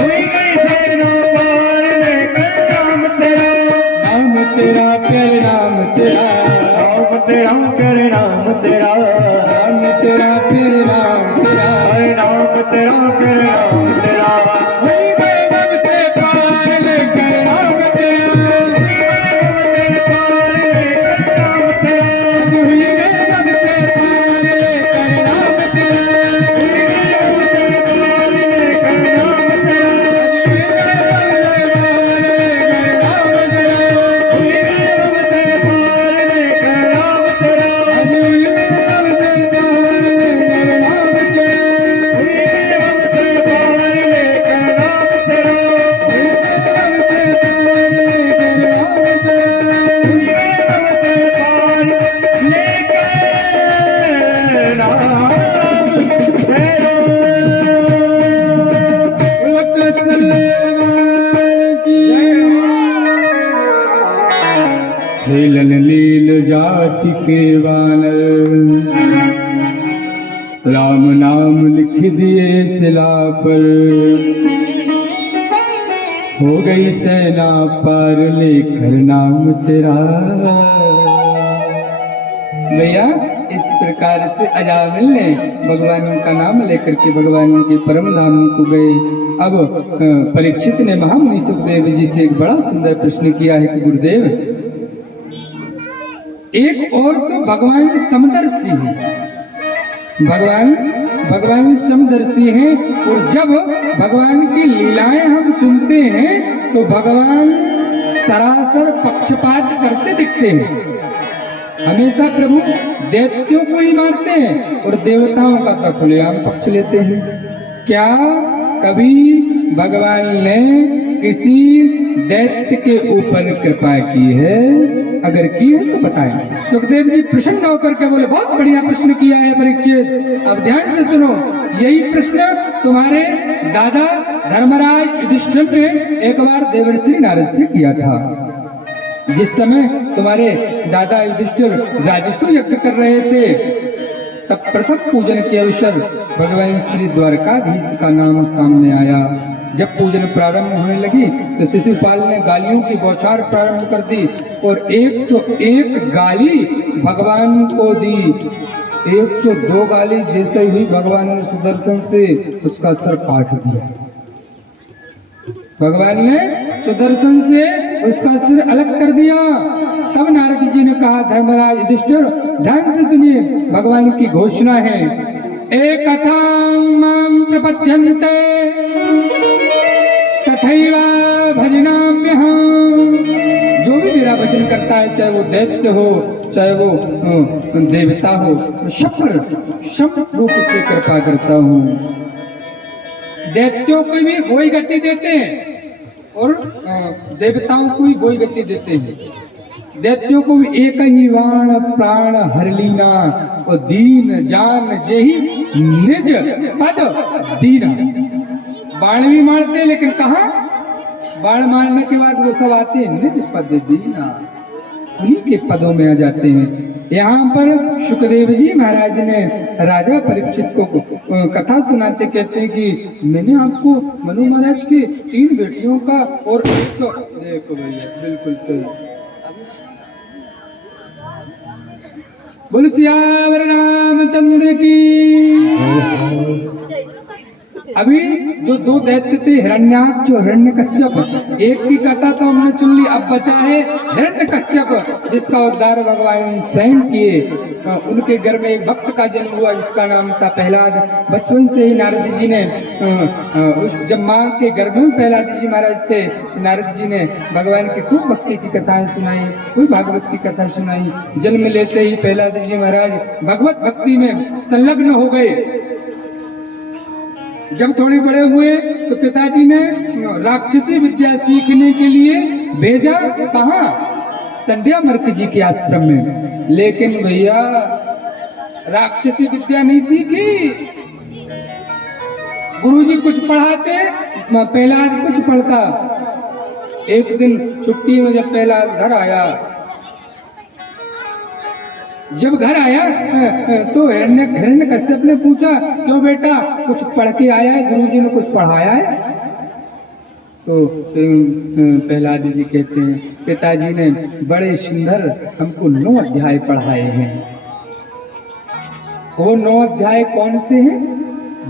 हुई गई सेना पार लेकर नाम तेरा। नाम तेरा प्यारे नाम तेरा, राम तेरा करे राम तेरा, नाम तेरा प्यारे नाम तेरा, हरे राम तेरा करे राम तेरा। हुई गई रब से पार लेकर नाम तेरा, पार लेकर नाम तेरा, हुई गई रब से पार लेकर नाम तेरा, पार लेकर नाम तेरा। के वानर राम नाम लिख दिए शिला पर, हो गई सेना पार लेकर नाम तेरा। भैया इस प्रकार से अजामिल ने भगवान का नाम लेकर के भगवान के परम धाम को गए। अब परीक्षित ने महामुनि सुखदेव जी से एक बड़ा सुंदर प्रश्न किया है कि गुरुदेव, एक और तो भगवान समदर्शी है, भगवान समदर्शी हैं, और जब भगवान की लीलाएं हम सुनते हैं तो भगवान सरासर पक्षपात करते दिखते हैं। हमेशा प्रभु दैत्यों को ही मारते हैं और देवताओं का तो खुलेआम पक्ष लेते हैं। क्या कभी भगवान ने किसी दैत्य के ऊपर कृपा की है? अगर की है तो बताएं। सुखदेव जी प्रसन्न होकर के बोले, बहुत बढ़िया प्रश्न किया है परीक्षित, अब ध्यान से सुनो। यही प्रश्न तुम्हारे दादा धर्मराज युधिष्ठिर ने एक बार देवर्षि नारद से किया था। जिस समय तुम्हारे दादा युधिष्ठिर राजस्व यज्ञ कर रहे थे, तब प्रथम पूजन के अवसर भगवान श्री द्वारकाधीश का नाम सामने आया। जब पूजन प्रारंभ होने लगी तो शिशुपाल ने गालियों की बौछार प्रारंभ कर दी और 101 गाली भगवान को दी। 102 गाली जैसे ही भगवान ने सुदर्शन से उसका सर काट दिया। भगवान ने सुदर्शन से उसका सिर अलग कर दिया। तब नारद जी ने कहा, धर्मराज युधिष्ठिर ध्यान से सुनिए, भगवान की घोषणा है, एक कथां मां प्रपद्यन्ते तथैव भजनाम्यहम्। जो भी मेरा भजन करता है, चाहे वो दैत्य हो चाहे वो देवता हो, शम रूप से कृपा करता हूँ। दैत्यों को भी वही गति देते हैं और देवताओं को भी वही गति देते हैं। दैत्यों को भी एक ही वाण प्राण हरलीना और दीन जान जेहि निज पद दीना। बाण भी मारते, लेकिन कहा बाण मारने के बाद वो सब आते हैं निज पद दीना, उन्हीं के पदों में आ जाते हैं। यहाँ पर सुखदेव जी महाराज ने राजा परीक्षित को कथा सुनाते कहते हैं कि मैंने आपको मनु महाराज के 3 बेटियों का और एक, देखो भैया बिल्कुल सही, बोल सियावर रामचंद्र की। अभी जो 2 दैत्य थे, हिरण्याक्ष और हिरण्यकश्यप, एक की कथा तो हमने सुन ली, अब बचा है हिरण्यकश्यप जिसका उद्धार भगवान स्वयं किए। उनके घर में एक भक्त का जन्म हुआ जिसका नाम था प्रहलाद। बचपन से ही नारद जी ने जब माँ के गर्भ में प्रहलाद जी महाराज थे, नारद जी ने भगवान की खूब भक्ति की कथाएं सुनाई, कोई भागवत की कथा सुनाई। जन्म लेते ही प्रहलाद जी महाराज भगवत भक्ति में संलग्न हो गए। जब थोड़े बड़े हुए तो पिताजी ने राक्षसी विद्या सीखने के लिए भेजा, कहाँ? संध्यामर्क जी के आश्रम में। लेकिन भैया राक्षसी विद्या नहीं सीखी। गुरुजी कुछ पढ़ाते, प्रहलाद कुछ पढ़ता। एक दिन छुट्टी में जब प्रहलाद घर आया, जब घर आया तो हिरण्यकश्यप ने पूछा, क्यों बेटा कुछ पढ़ के आया है? गुरुजी ने कुछ पढ़ाया है? तो प्रहलाद जी कहते हैं, पिताजी ने बड़े सुंदर हमको 9 अध्याय पढ़ाए हैं। वो 9 अध्याय कौन से हैं?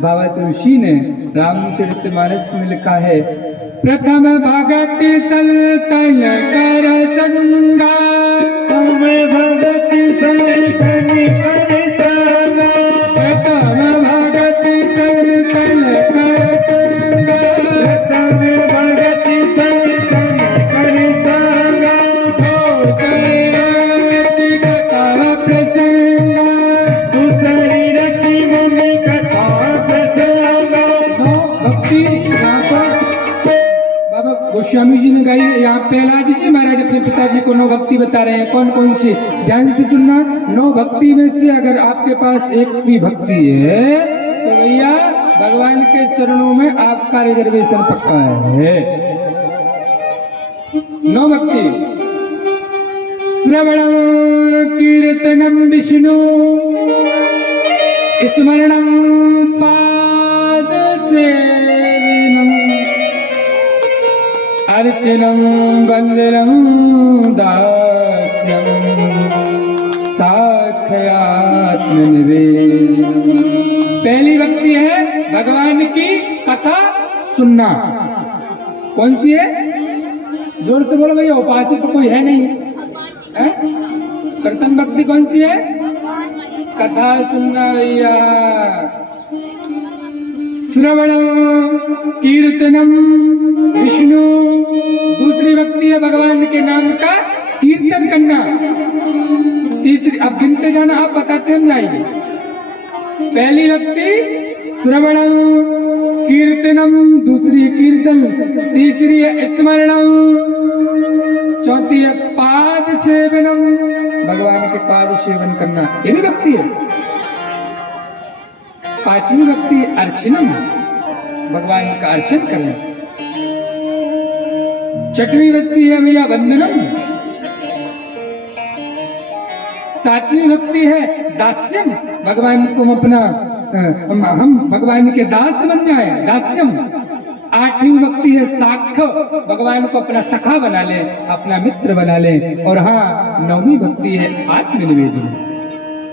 बाबा तुलसी ने रामचरितमानस में लिखा है, प्रथम भगति सल्तन कर संगा, प्रथम भगति सल्तन कर संगा, प्रथम भगति सल्तन कर संगा, प्रथम भगति सल्तन कर संगा, दूसरी रति कथा प्रसंगा, दूसरी रति मम्मी कथा प्रसंगा। भक्ति यहाँ पर गोस्वामी जी ने गाई। यहाँ प्रहलाद जी महाराज अपने पिताजी को 9 भक्ति बता रहे हैं। कौन कौन सी? ध्यान से सुनना। 9 भक्ति में से अगर आपके पास एक भी भक्ति है तो भैया भगवान के चरणों में आपका रिजर्वेशन पक्का है। 9 भक्ति। श्रवणं कीर्तनं विष्णु स्मरणं पादसेवनम् अर्चनं वन्दनं दास्यं साक्षात्मनिवेदनम्। पहली भक्ति है भगवान की कथा सुनना। कौन सी है? जोर से बोलो भैया, उपासित तो कोई है नहीं है? प्रथम भक्ति कौन सी है? कथा सुनना भैया। श्रवणम कीर्तनम विष्णु। दूसरी भक्ति है भगवान के नाम का कीर्तन करना। तीसरी, अब गिनते जाना, आप बताते हम जाएंगे। पहली भक्ति श्रवणम कीर्तनम, दूसरी है कीर्तन, तीसरी है स्मरणम, चौथी है पाद सेवनम, भगवान के पाद सेवन करना, ये भी भक्ति है। पांचवी भक्ति है अर्चनम, भगवान का अर्चन करना। छठवीं भक्ति है भैया वंदनम। सातवीं भक्ति है दास्यम, भगवान को अपना हम भगवान के दास बन जाए, दास्यम। आठवीं भक्ति है साख, भगवान को अपना सखा बना ले, अपना मित्र बना ले। और हाँ, नौवीं भक्ति है आत्मनिवेदन,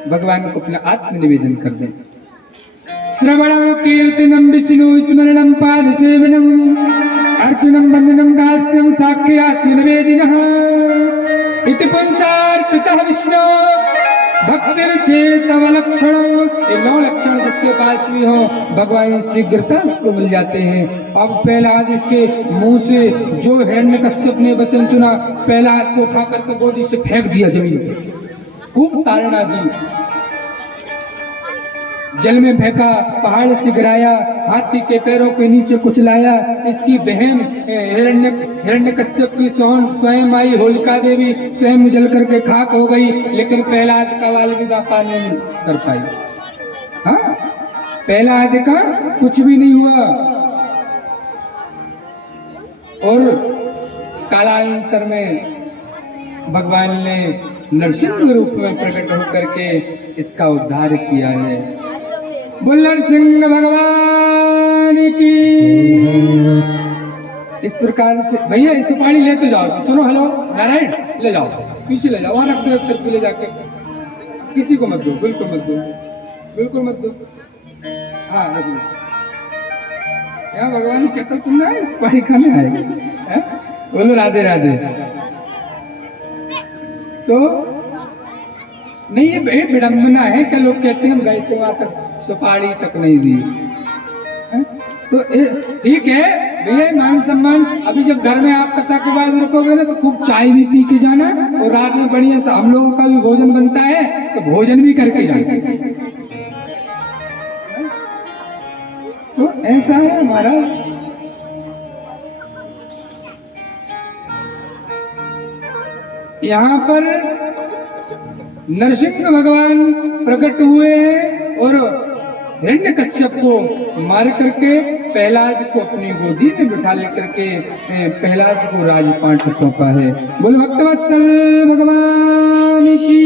भगवान को अपना आत्मनिवेदन कर दे। श्रवणम कीर्तनम विष्णु स्मरणम पाद सेवनम अर्चनम वंदनम दास्यम साख्य आत्मनिवेदिनः इति पुंसार्पितः विष्णु भक्तिर्चेतव लक्षण। ये 9 लक्षण जिसके पास भी हो भगवान शीघ्रता उसको मिल जाते हैं। अब प्रहलाद इसके मुंह से जो हिरण्यकश्यप ने वचन सुना, प्रहलाद को उठा करके गोदी से फेंक दिया जमीन पे, खूब ताड़ना दी, जल में फेंका, पहाड़ से गिराया, हाथी के पैरों के नीचे कुचलाया। इसकी बहन हिरण्यकश्यप की स्वयं आई होलिका देवी, स्वयं जल करके खाक हो गई, लेकिन प्रहलाद का वाल भी बापा नहीं कर पाई। हाँ, प्रहलाद का कुछ भी नहीं हुआ। और कालांतर में भगवान ने नरसिंह रूप में प्रकट होकर के इसका उद्धार किया है। बोल नरसिंह भगवान की। इस प्रकार से भैया इस सुपारी ले तो जाओ, सुनो, हेलो नारायण, ले जाओ, पीछे ले जाओ, वहां रखते रखते ले जाके, किसी को मत दो, बिल्कुल मत दो, बिल्कुल मत दो। हाँ रख लो। यहाँ भगवान कहता सुन रहा है, सुपारी खाने आएगा। बोलो राधे राधे। तो नहीं, ये विडम्बना है कि लोग कहते हैं हम गए थे वहां तक, सुपारी तक नहीं दी। तो ठीक है भैया, मान सम्मान। अभी जब घर में आप कथा के बाद रुकोगे ना, तो खूब चाय भी पी के जाना, और रात में बढ़िया से हम लोगों का भी भोजन बनता है, तो भोजन भी करके जाना। तो ऐसा है हमारा। यहाँ पर नरसिंह भगवान प्रकट हुए हैं और हिरण्यकश्यप को मार करके प्रहलाद को अपनी गोदी में बिठा लेकर के प्रहलाद को राजपाट सौंपा है। बोल भक्तवत्सल भगवान की।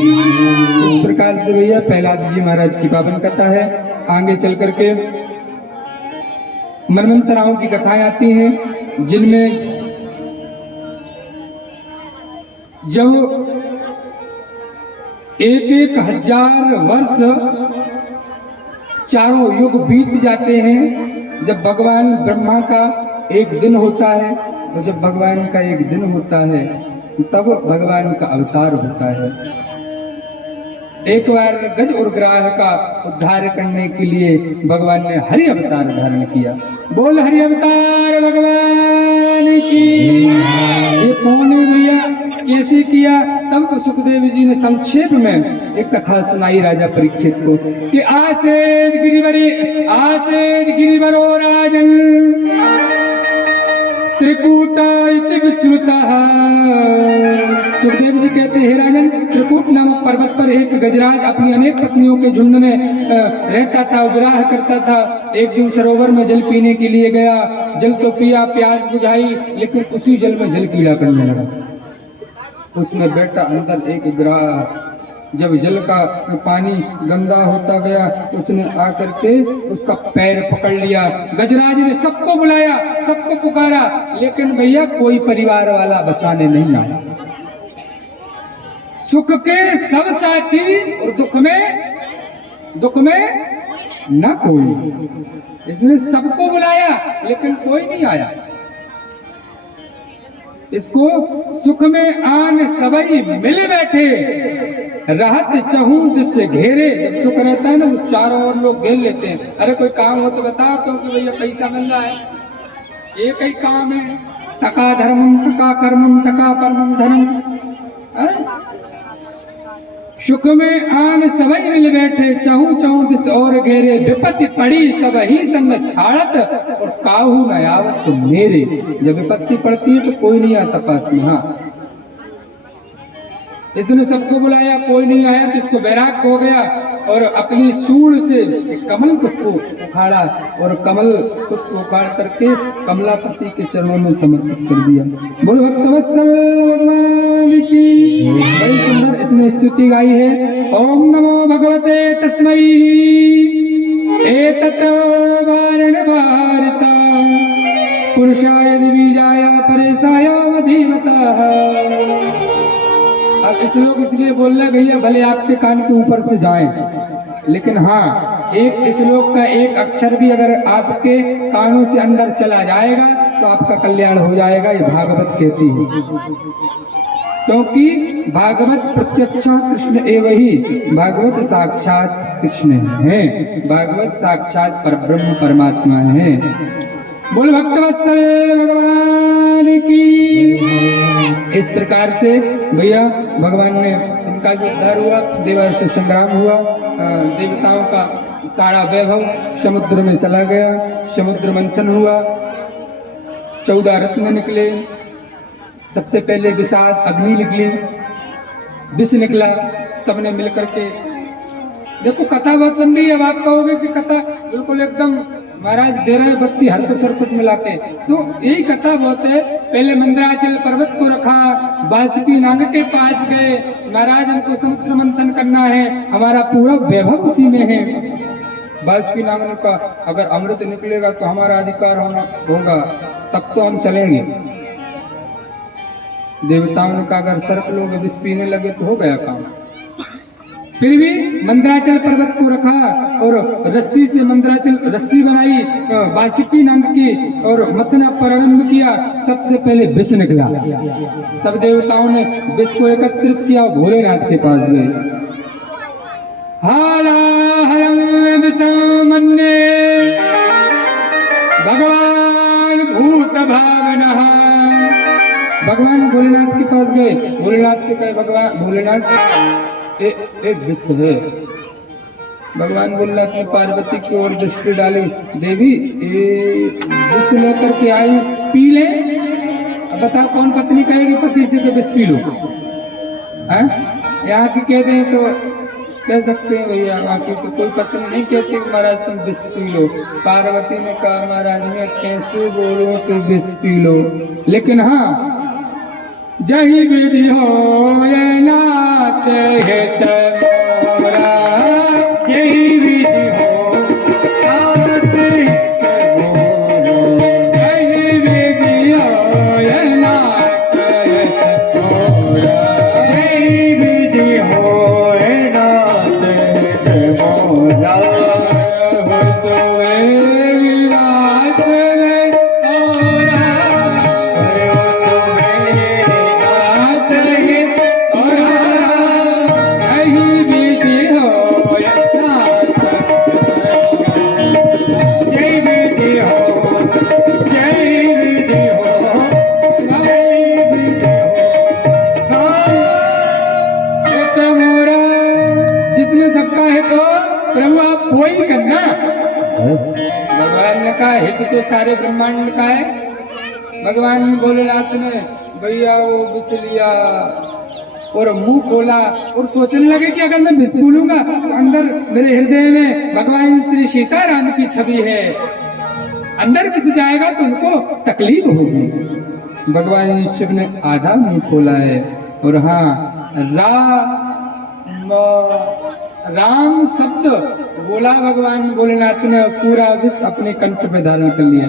इस प्रकार से भैया प्रहलाद जी महाराज की पावन कथा है। आगे चल करके मनवंतराओं की कथाएं आती हैं, जिनमें जब 1,000 वर्ष चारों युग बीत जाते हैं, जब भगवान ब्रह्मा का एक दिन होता है, और जब भगवान का एक दिन होता है तब भगवान का अवतार होता है। एक बार गज और ग्राह का उद्धार करने के लिए भगवान ने हरि अवतार धारण किया। बोल हरि अवतार भगवान की। ये कौन है भैया, कैसे किया? तब तो सुखदेव जी ने संक्षेप में एक कथा सुनाई राजा परीक्षित को कि आसेन गिरिवरो राजन त्रिकूटा इति विस्मृतः। सुखदेव जी कहते हैं, राजन, त्रिकूट नामक पर्वत पर एक गजराज अपनी अनेक पत्नियों के झुंड में रहता था, विवाह करता था। एक दिन सरोवर में जल पीने के लिए गया, जल तो पिया, प्यास बुझाई, लेकिन उसी जल में जल कीड़ा करने लगा। उसमें बैठा अंदर एक ग्रास। जब जल का पानी गंदा होता गया, उसने आकर के उसका पैर पकड़ लिया। गजराज ने सबको बुलाया, सबको पुकारा, लेकिन भैया कोई परिवार वाला बचाने नहीं आया। सुख के सब साथी और दुख में न कोई। इसने सबको बुलाया लेकिन कोई नहीं आया। इसको सुख में आन सबई मिल बैठे, राहत चहूं जिससे घेरे। जब सुख रहता है ना तो चारों ओर लोग घेर लेते हैं। अरे कोई काम हो तो बताओ, क्योंकि भैया पैसा मिल रहा है, एक ही काम है, टका धर्मम टका कर्मम टका परमम धर्म। सुख में आन सबई मिल बैठे, चहूं चहूं दिस और घेरे। विपत्ति पड़ी सब ही संग छाड़त, और काहू न आवत मेरे। जब विपत्ति पड़ती है तो कोई नहीं आता पास में। हाँ, इसने सबको बुलाया, कोई नहीं आया तो इसको वैराग हो गया और अपनी सूंड से कमल पुष्प को उखाड़ा और कमल पुष्प को उखाड़ करके कमलापति के चरणों में समर्पित कर दिया। बोल भक्तवत्सल भगवान की। बड़ी सुंदर इसमें स्तुति गाई है। ओम नमो भगवते तस्मै एतत् वारण भारता पुरुषाय दिविजाय परेशाय धीमतः। अब इस लोग इसलिए बोल रहे भैया भले आपके कान के ऊपर से जाएं, लेकिन हाँ, एक इस श्लोक का एक अक्षर भी अगर आपके कानों से अंदर चला जाएगा तो आपका कल्याण हो जाएगा। ये भागवत कहती है, क्योंकि भागवत प्रत्यक्षा कृष्ण एवं ही। भागवत साक्षात कृष्ण है, भागवत साक्षात परब्रह्म परमात्मा है। बोल भक्तवत्सल भगवान की। इस प्रकार से भैया भगवान ने इनका जो उद्धार हुआ, देवर्षि संग्राम हुआ, देवताओं का सारा वैभव समुद्र में चला गया, समुद्र मंथन हुआ, 14 रत्न निकले। सबसे पहले विषाद अग्नि निकली, विष निकला, सबने मिलकर के। देखो कथा बहुत लंबी है, अब आप कहोगे कि कथा बिल्कुल एकदम महाराज दे रहे भक्ति हर कुछ मिलाते, तो यही कथा बहुत है। पहले मंदराचल पर्वत को रखा, बासुकी नाग के पास गए, महाराज हमको समुद्र मंथन करना है, हमारा पूरा वैभव उसी में है। बासुकी नाग ने कहा अगर अमृत निकलेगा तो हमारा अधिकार होगा, तब तो हम चलेंगे। देवताओं ने कहा अगर सर्प लोग विष पीने लगे तो हो गया काम। फिर भी मंदराचल पर्वत को रखा और रस्सी से मंदराचल रस्सी बनाई बासुकी नाग की और मथना प्रारंभ किया। सबसे पहले विष निकला। सब देवताओं ने विष को एकत्रित किया, भोलेनाथ के पास गए। हालाहलम विषमन्ये भगवान भूत भावनः। भगवान भोलेनाथ के पास गए, भोलेनाथ से कहे भगवान भोलेनाथ एक विष है। भगवान भोलेनाथ ने पार्वती की ओर दृष्टि डाली, देवी विष लेकर के आई, पी ले। अब बताओ कौन पत्नी कहेगी पति से तो विष पी लो? यहाँ की कह दें तो कह सकते हैं भैया, बाकी तो कोई पत्नी नहीं कहती महाराज तुम विष पी लो। पार्वती ने कहा महाराज मैं कैसे बोलूं कि विष पी लो, लेकिन हाँ जही विधि हो ये नाथ हित मोरा, यही विधि हो नाथ हित मोरा, यही विधि हो ये नाथ हित मोरा, यही विधि हो ये नाथ हित मोरा। भगवान ने कहा हित तो सारे ब्रह्मांड का है। भगवान भोलेनाथ ने भैया वो विष लिया और मुंह खोला और सोचने लगे कि अगर मैं विष बोलूंगा तो अंदर मेरे हृदय में भगवान श्री सीताराम की छवि है, अंदर विष जाएगा तो उनको तकलीफ होगी। भगवान शिव ने आधा मुंह खोला है और हाँ, राम शब्द बोला भगवान भोलेनाथ ने, पूरा विश्व अपने कंठ पे धारण कर लिया।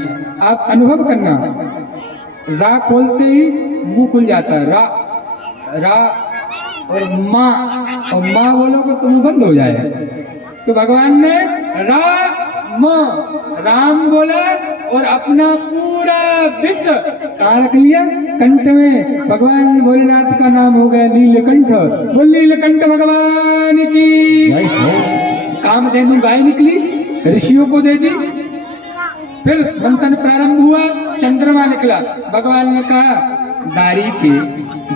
आप अनुभव करना, रा खोलते ही मुंह खुल जाता है, रा और माँ बोलोगे तो मुंह बंद हो जाएगा। तो भगवान ने राम बोला और अपना पूरा विश्व कहाँ रख लिया? कंठ में। भगवान भोलेनाथ का नाम हो गया नीलकंठ। बोल नीलकंठ भगवान की। कामधेनु गाय निकली, ऋषियों को दे दी। फिर मंथन प्रारंभ हुआ, चंद्रमा निकला। भगवान ने कहा दारी के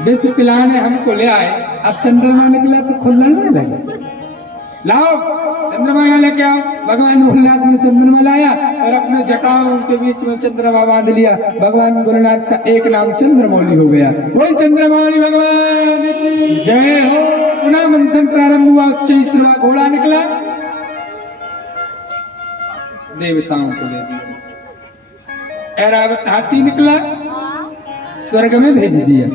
विष पिलाने हमको ले आए। अब चंद्रमा निकला तो खुद लड़ने लगे, लाओ चंद्रमा यहाँ लेके आओ। भगवान भोलेनाथ ने चंद्रमा लाया और अपने जटाओं के बीच में चंद्रमा बांध लिया। भगवान भोलेनाथ का एक नाम चंद्रमौली हो गया। बोल चंद्रमौली भगवान की जय हो। पुनः मंथन प्रारंभ हुआ, उच्चैश्रवा घोड़ा निकला, देवताओं को दे दिया। ऐरावत हाथी निकला, स्वर्ग में भेज दिया।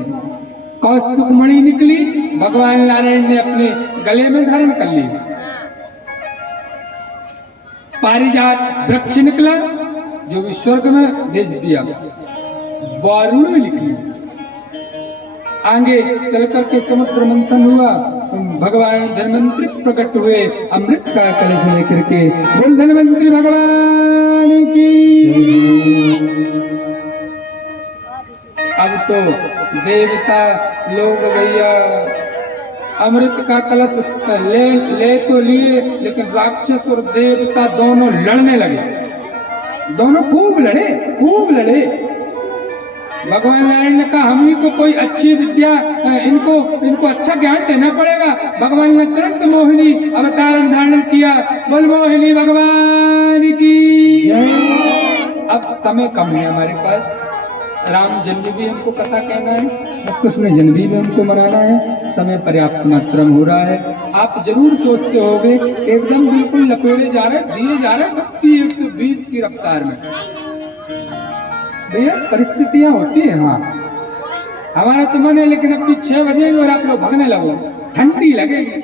कौस्तुभ मणि निकली, भगवान नारायण ने अपने गले में धारण कर ली। पारिजात वृक्ष निकला, जो भी स्वर्ग में भेज दिया। वारुण निकली। आगे चल करके समुद्र मंथन हुआ, भगवान धन्वंतरी प्रकट हुए अमृत का कलश लेकर के। बोल धन्वंतरी भगवान की। अब तो देवता लोग भैया अमृत का कलश ले तो लिए, लेकिन राक्षस और देवता दोनों लड़ने लगे। दोनों खूब लड़े। भगवान नारायण ने कहा हम ही को कोई अच्छी विद्या, इनको अच्छा ज्ञान देना पड़ेगा। भगवान ने तुरंत मोहिनी अवतार धारण किया। बोल मोहिनी भगवान की। अब समय कम है हमारे पास। राम जन्म भी हमको कथा कहना है, कृष्ण जन्म भी हमको मनाना है। समय पर्याप्त मात्रा में हो रहा है। आप जरूर सोचते होंगे एकदम बिल्कुल लपेटे जा रहे, दिए जा रहे 120 की रफ्तार में। भैया परिस्थितियां होती है। हाँ, हमारा तो मन है, लेकिन अपनी 6 बजे और आप लोग भागने लगो, ठंडी लगेगी।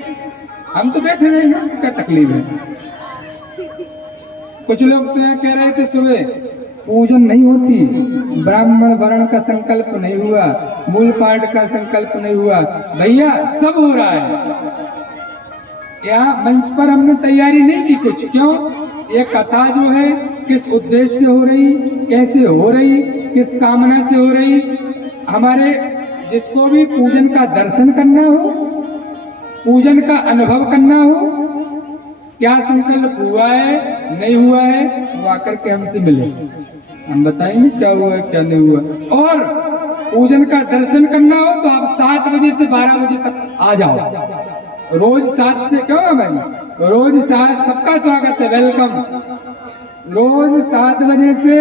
हम तो बैठे रहे ना, क्या तकलीफ है। कुछ लोग तो यहाँ कह रहे थे सुबह पूजन नहीं होती, ब्राह्मण वर्ण का संकल्प नहीं हुआ, मूल पाठ का संकल्प नहीं हुआ। भैया सब हो रहा है। यहाँ मंच पर हमने तैयारी नहीं की कुछ। क्यों? ये कथा जो है किस उद्देश्य से हो रही, कैसे हो रही, किस कामना से हो रही। हमारे जिसको भी पूजन का दर्शन करना हो, पूजन का अनुभव करना हो, क्या संकल्प हुआ है नहीं हुआ है, वो आकर के हमसे मिले, हम बताएंगे क्या हुआ है क्या नहीं हुआ। और पूजन का दर्शन करना हो तो आप 7 बजे से 12 बजे तक आ जाओ। रोज 7 से क्यों है भाई, रोज 7 सबका स्वागत है, वेलकम। रोज 7 बजे से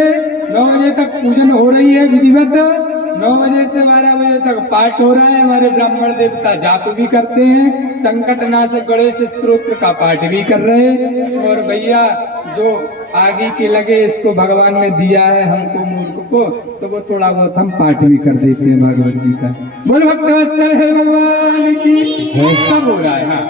9 बजे तक पूजन हो रही है विधिवत। 9 बजे से 12 बजे तक पाठ हो रहा है। हमारे ब्राह्मण देवता जाप भी करते हैं, संकटनाशक गणेश स्तोत्र का पाठ भी कर रहे हैं। और भैया जो आगे के लगे इसको भगवान ने दिया है हमको मूर्ख को, तो वो थोड़ा बहुत हम पाठ भी कर देते हैं भागवत जी का। बोल भक्तवत्सल है भगवान की। सब हो रहा है। हाँ,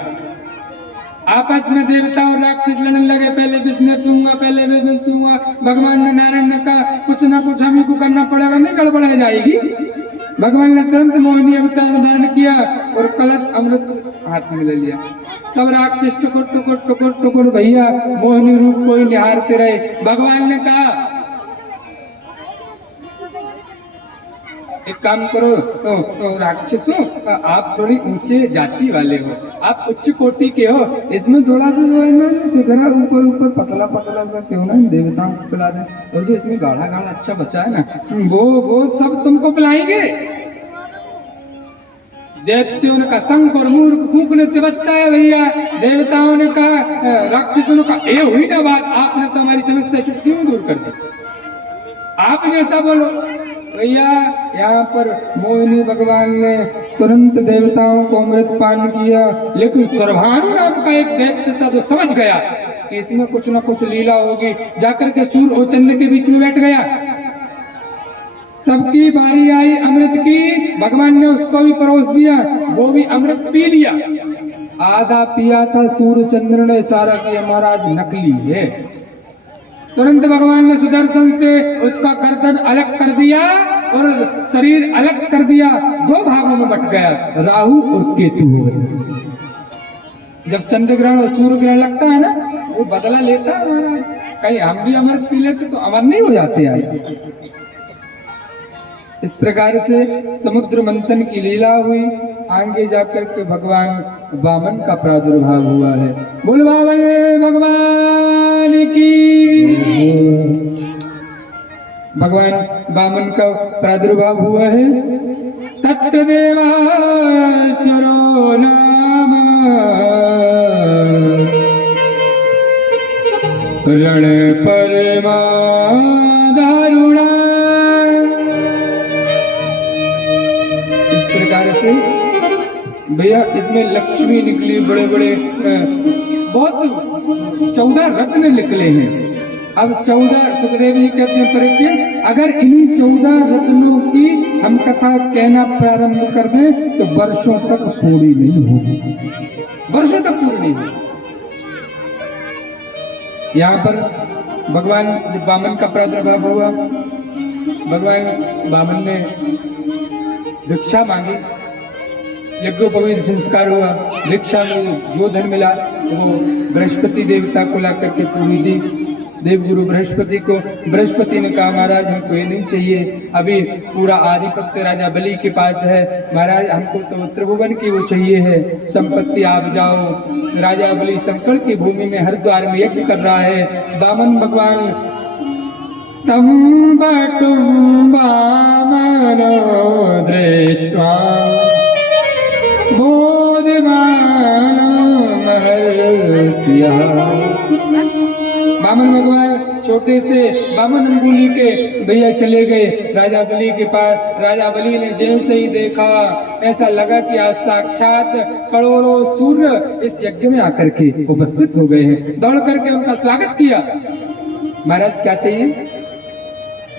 आपस में देवता और राक्षस लड़ने लगे। पहले विष्णु पीऊंगा, पहले मैं पीऊंगा। भगवान ने नारायण ने कहा कुछ ना कुछ हमें को करना पड़ेगा, नहीं गड़बड़ हो जाएगी। भगवान ने तुरंत मोहिनी अवतार धारण किया और कलश अमृत हाथ में ले लिया। सब राक्षस टुकुर भैया मोहिनी रूप को ही निहारते रहे। भगवान ने कहा एक काम करो, तो राक्षसों आप थोड़ी ऊंचे जाति वाले हो, आप उच्च कोटि के हो, इसमें थोड़ा सा जो है ना जरा ऊपर ऊपर पतला पतला सा क्यों ना देवताओं को पिला दे, और जो इसमें गाढ़ा गाढ़ा अच्छा बचा है ना वो सब तुमको पिलाएंगे। दैत्यों ने कहा शंख और मूर्ख फूंकने से बचता है भैया। देवताओं ने कहा, राक्षसों ने कहा ये हुई ना बात, आपने तो हमारी समस्या चुटकी में दूर कर दी, आप जैसा बोलो। भैया यहाँ पर मोहिनी भगवान ने तुरंत देवताओं को अमृत पान किया, लेकिन सर्वभानु नाम का एक दैत्य था जो समझ गया कि इसमें कुछ न कुछ लीला होगी, जाकर के सूर्य और चंद्र के बीच में बैठ गया। सबकी बारी आई अमृत की, भगवान ने उसको भी परोस दिया, वो भी अमृत पी लिया। आधा पिया था सूर्य चंद्र ने, सारा किया महाराज नकली है। तुरंत भगवान ने सुदर्शन से उसका गर्दन अलग कर दिया और शरीर अलग कर दिया, दो भागों में बट गया, राहु और केतु हो गए। जब चंद्र ग्रहण और सूर्य ग्रहण लगता है ना, वो बदला लेता है महाराज। कहीं हम भी अमृत पी लेते तो अमर नहीं हो जाते आज। इस प्रकार से समुद्र मंथन की लीला हुई। आगे जाकर के भगवान वामन का प्रादुर्भाव हुआ है। बोल भगवान की। भगवान वामन का प्रादुर्भाव हुआ है। तत्देवासुरो नाम रण परमा दारुणा। इस प्रकार से भैया इसमें लक्ष्मी निकली, बड़े बड़े बहुत 14 रत्न निकले हैं। अब 14 सुखदेव जी कहते हैं परीक्षित, अगर इन्हीं 14 रत्नों की हम कथा कहना प्रारंभ कर दें तो वर्षों तक पूरी नहीं होगी, वर्षों तक पूरी नहीं होगी। यहाँ पर भगवान वामन का प्रादुर्भाव हुआ। भगवान वामन ने भिक्षा मांगी, यज्ञोपवीत संस्कार हुआ। भिक्षा में जो धन मिला वो बृहस्पति देवता को ला करके पूरी दी। देवगुरु बृहस्पति को, बृहस्पति ने कहा महाराज हमको ये नहीं चाहिए, अभी पूरा आधिपत्य राजा बलि के पास है, महाराज हमको तो त्रिभुवन की वो चाहिए है संपत्ति, आप जाओ। राजा बलि संकट की भूमि में हरिद्वार में यज्ञ कर रहा है। वामन भगवान तम बटुम वामनो दृष्ट्वा वामन भगवान छोटे से वामन अंगुली के भैया चले गए राजा बलि के पास। राजा बलि ने जैसे ही देखा ऐसा लगा कि आज साक्षात करोड़ों सूर्य इस यज्ञ में आकर के उपस्थित हो गए हैं। दौड़ करके उनका स्वागत किया। महाराज क्या चाहिए?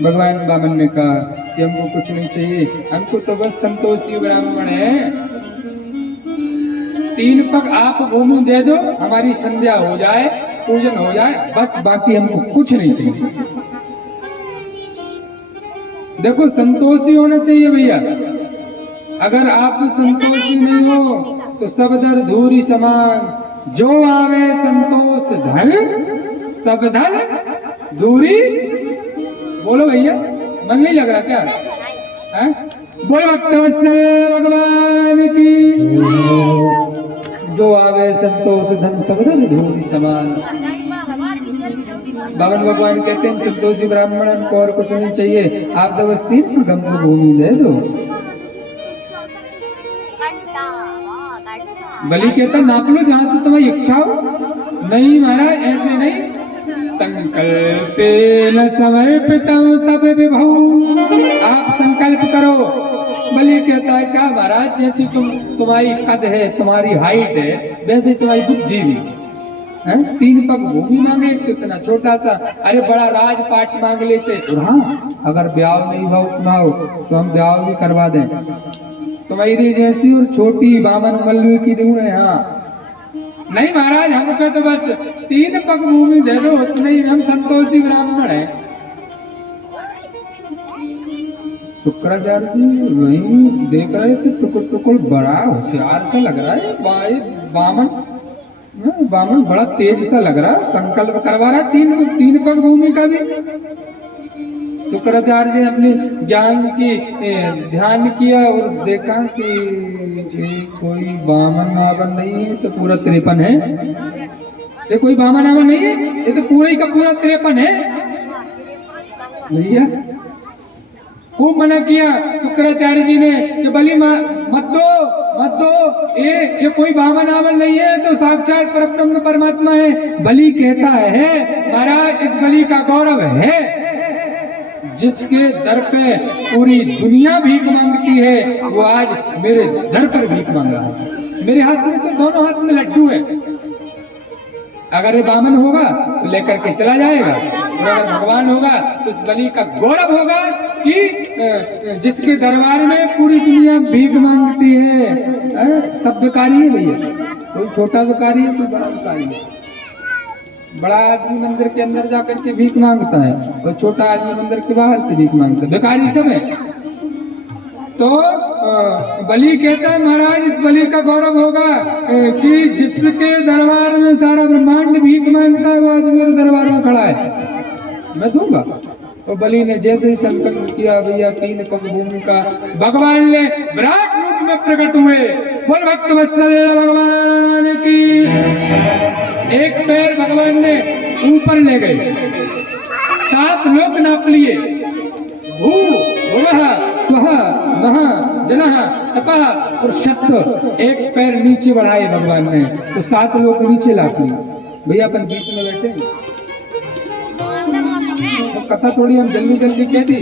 भगवान वामन ने कहा कि हमको कुछ नहीं चाहिए, हमको तो बस संतोषी ब्राह्मण है, 3 पग आप भूमि दे दो, हमारी संध्या हो जाए, पूजन हो जाए, बस बाकी हमको कुछ नहीं चाहिए। देखो संतोषी होना चाहिए भैया, अगर आप संतोषी नहीं हो तो सब दर धूरी समान। जो आवे संतोष धन, सब धन धूरी। बोलो भैया, मन नहीं लग रहा क्या? बोलो भगवान की। जो आवे संतोष धन सब धन धूरी समान। वामन भगवान कहते हैं संतोषी ब्राह्मण हमको और कुछ नहीं चाहिए, आप तो बस 3 पग हमको भूमि दे दो। बलि कहता नाप लो जहां से तुम्हारी इच्छा हो। नहीं महाराज ऐसे नहीं, संकल्पेन समर्पितम तब विभौ। आप संकल्प करो। बलि कहता है क्या महाराज, जैसी तुम्हारी कद है, तुम्हारी हाइट है, वैसे तुम्हारी बुद्धि भी है। 3 पग भूमि मांगे तो इतना छोटा सा, अरे बड़ा राजपाट मांग लेते। हाँ अगर ब्याह नहीं हुआ तो हम ब्याह भी करवा दें। तुम्हारी जैसी और छोटी वामन मल्लू की दूर है। हाँ नहीं महाराज हमको तो बस 3 पग भूमि दे दो, उतने ही हम संतोषी ब्राह्मण है। शुक्राचार्य जी वही देख रहे थे, टुकुर टुकुर बड़ा होशियार सा लग रहा है भाई वामन। वामन बड़ा तेज सा लग रहा, संकल्प करवा रहा 3 पग भूमि का भी। शुक्राचार्य जी अपने ज्ञान की ध्यान किया और देखा कि कोई वामन आवन नहीं है, तो पूरा 53 है। ये कोई वामन आवन नहीं है, ये तो पूरा ही का पूरा 53 है भैया। खूब मना किया शुक्राचार्य जी ने कि बलि मत दो, ये कोई वामन आवन नहीं है, तो साक्षात परब्रह्म परमात्मा है। बलि कहता है महाराज इस बलि का गौरव है, जिसके दर पे पूरी दुनिया भीख मांगती है वो आज मेरे दर पर भीख मांग रहा है। मेरे हाथ में तो दोनों हाथ में लड्डू है। अगर ये बामन होगा तो लेकर के चला जाएगा, और अगर भगवान होगा तो उस बलि का गौरव होगा कि जिसके दरबार में पूरी दुनिया भीख मांगती है। सब भिखारी है भैया, कोई छोटा भिखारी है, कोई बड़ा भिखारी है। बड़ा आदमी मंदिर के अंदर जाकर के भीख मांगता है और छोटा आदमी मंदिर के बाहर से भीख मांगता है, भिखारी सब है। तो बलि कहता है महाराज इस बलि का गौरव होगा कि जिसके दरबार में सारा ब्रह्मांड भीख मांगता है वो आज मेरे दरबार में खड़ा है, मैं दूंगा। तो बलि ने जैसे ही संकल्प किया भैया 3 पग भूमि का, भगवान ने विराट रूप में प्रकट हुए। बोल भक्त वत्सल भगवान की। एक पैर भगवान ने ऊपर ले गए, 7 लोक नाप लिए, भू भुवः स्वः महा जनः तपः और शक्त। एक पैर नीचे बढ़ाए भगवान ने तो 7 लोग नीचे लाप लिए। भैया अपन बीच में बैठे, तो कथा थोड़ी हम जल्दी जल्दी कह दी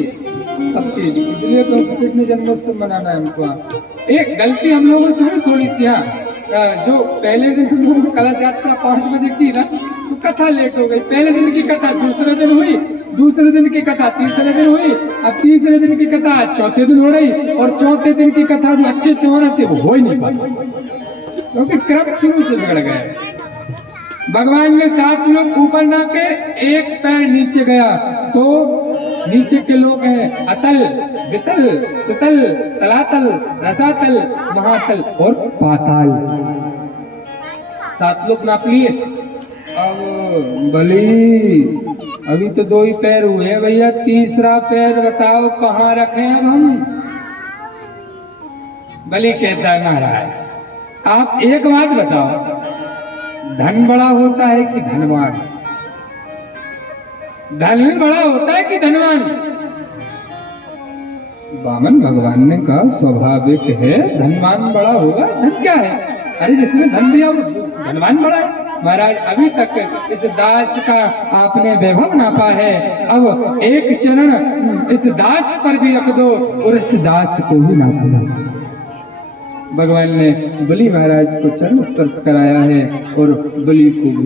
सब चीज, इसलिए तो कृष्ण जन्मोत्सव मनाना है हमको। एक गलती हम लोगों से हुई थोड़ी सी, जो पहले दिन हम लोगों कलश यात्रा 5 बजे की ना, तो कथा लेट हो गई। पहले दिन की कथा दूसरे दिन हुई, दूसरे दिन की कथा तीसरे दिन हुई, अब तीसरे दिन की कथा चौथे दिन हो रही, और चौथे दिन की कथा जो अच्छे से होना थी वो हो ही नहीं पाती, क्योंकि क्रम शुरू से बिगड़ गए। भगवान ने 7 लोग ऊपर ना के, एक पैर नीचे गया तो नीचे के लोग हैं अतल, वितल, सुतल, तलातल, रसातल, महातल और पाताल। 7 लोग नाप लिए। अब बलि अभी तो 2 ही पैर हुए भैया, तीसरा पैर बताओ कहाँ रखें अब हम। बलि कहता है महाराज आप एक बात बताओ, धन बड़ा होता है कि धनवान? धन बड़ा होता है कि धनवान? वामन भगवान ने कहा स्वाभाविक है धनवान बड़ा होगा, धन क्या है? अरे जिसने धन दिया वो धनवान बड़ा है। महाराज अभी तक इस दास का आपने वैभव नापा है, अब एक चरण इस दास पर भी रख दो और इस दास को भी नाप दो। भगवान ने बलि महाराज को चरण स्पर्श कराया है और बलि को भी,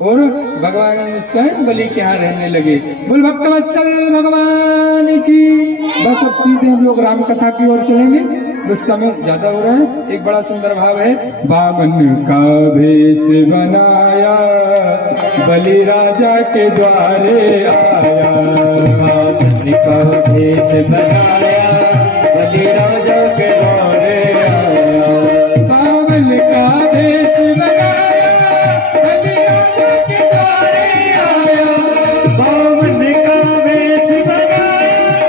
और भगवान ने स्वयं बलि के यहाँ रहने लगे। बोल भक्त वत्सल भगवान की। बस अब सीधे हम लोग राम कथा की ओर चलेंगे, उस समय ज्यादा हो रहा है। एक बड़ा सुंदर भाव है, वामन का भेष बनाया बलि राजा के द्वारे आया, वामन का भेष बनाया बलि राजा के द्वारे आया, वामन का भेष बनाया बलि राजा के द्वारे आया, वामन का भेष बनाया राजा के द्वारे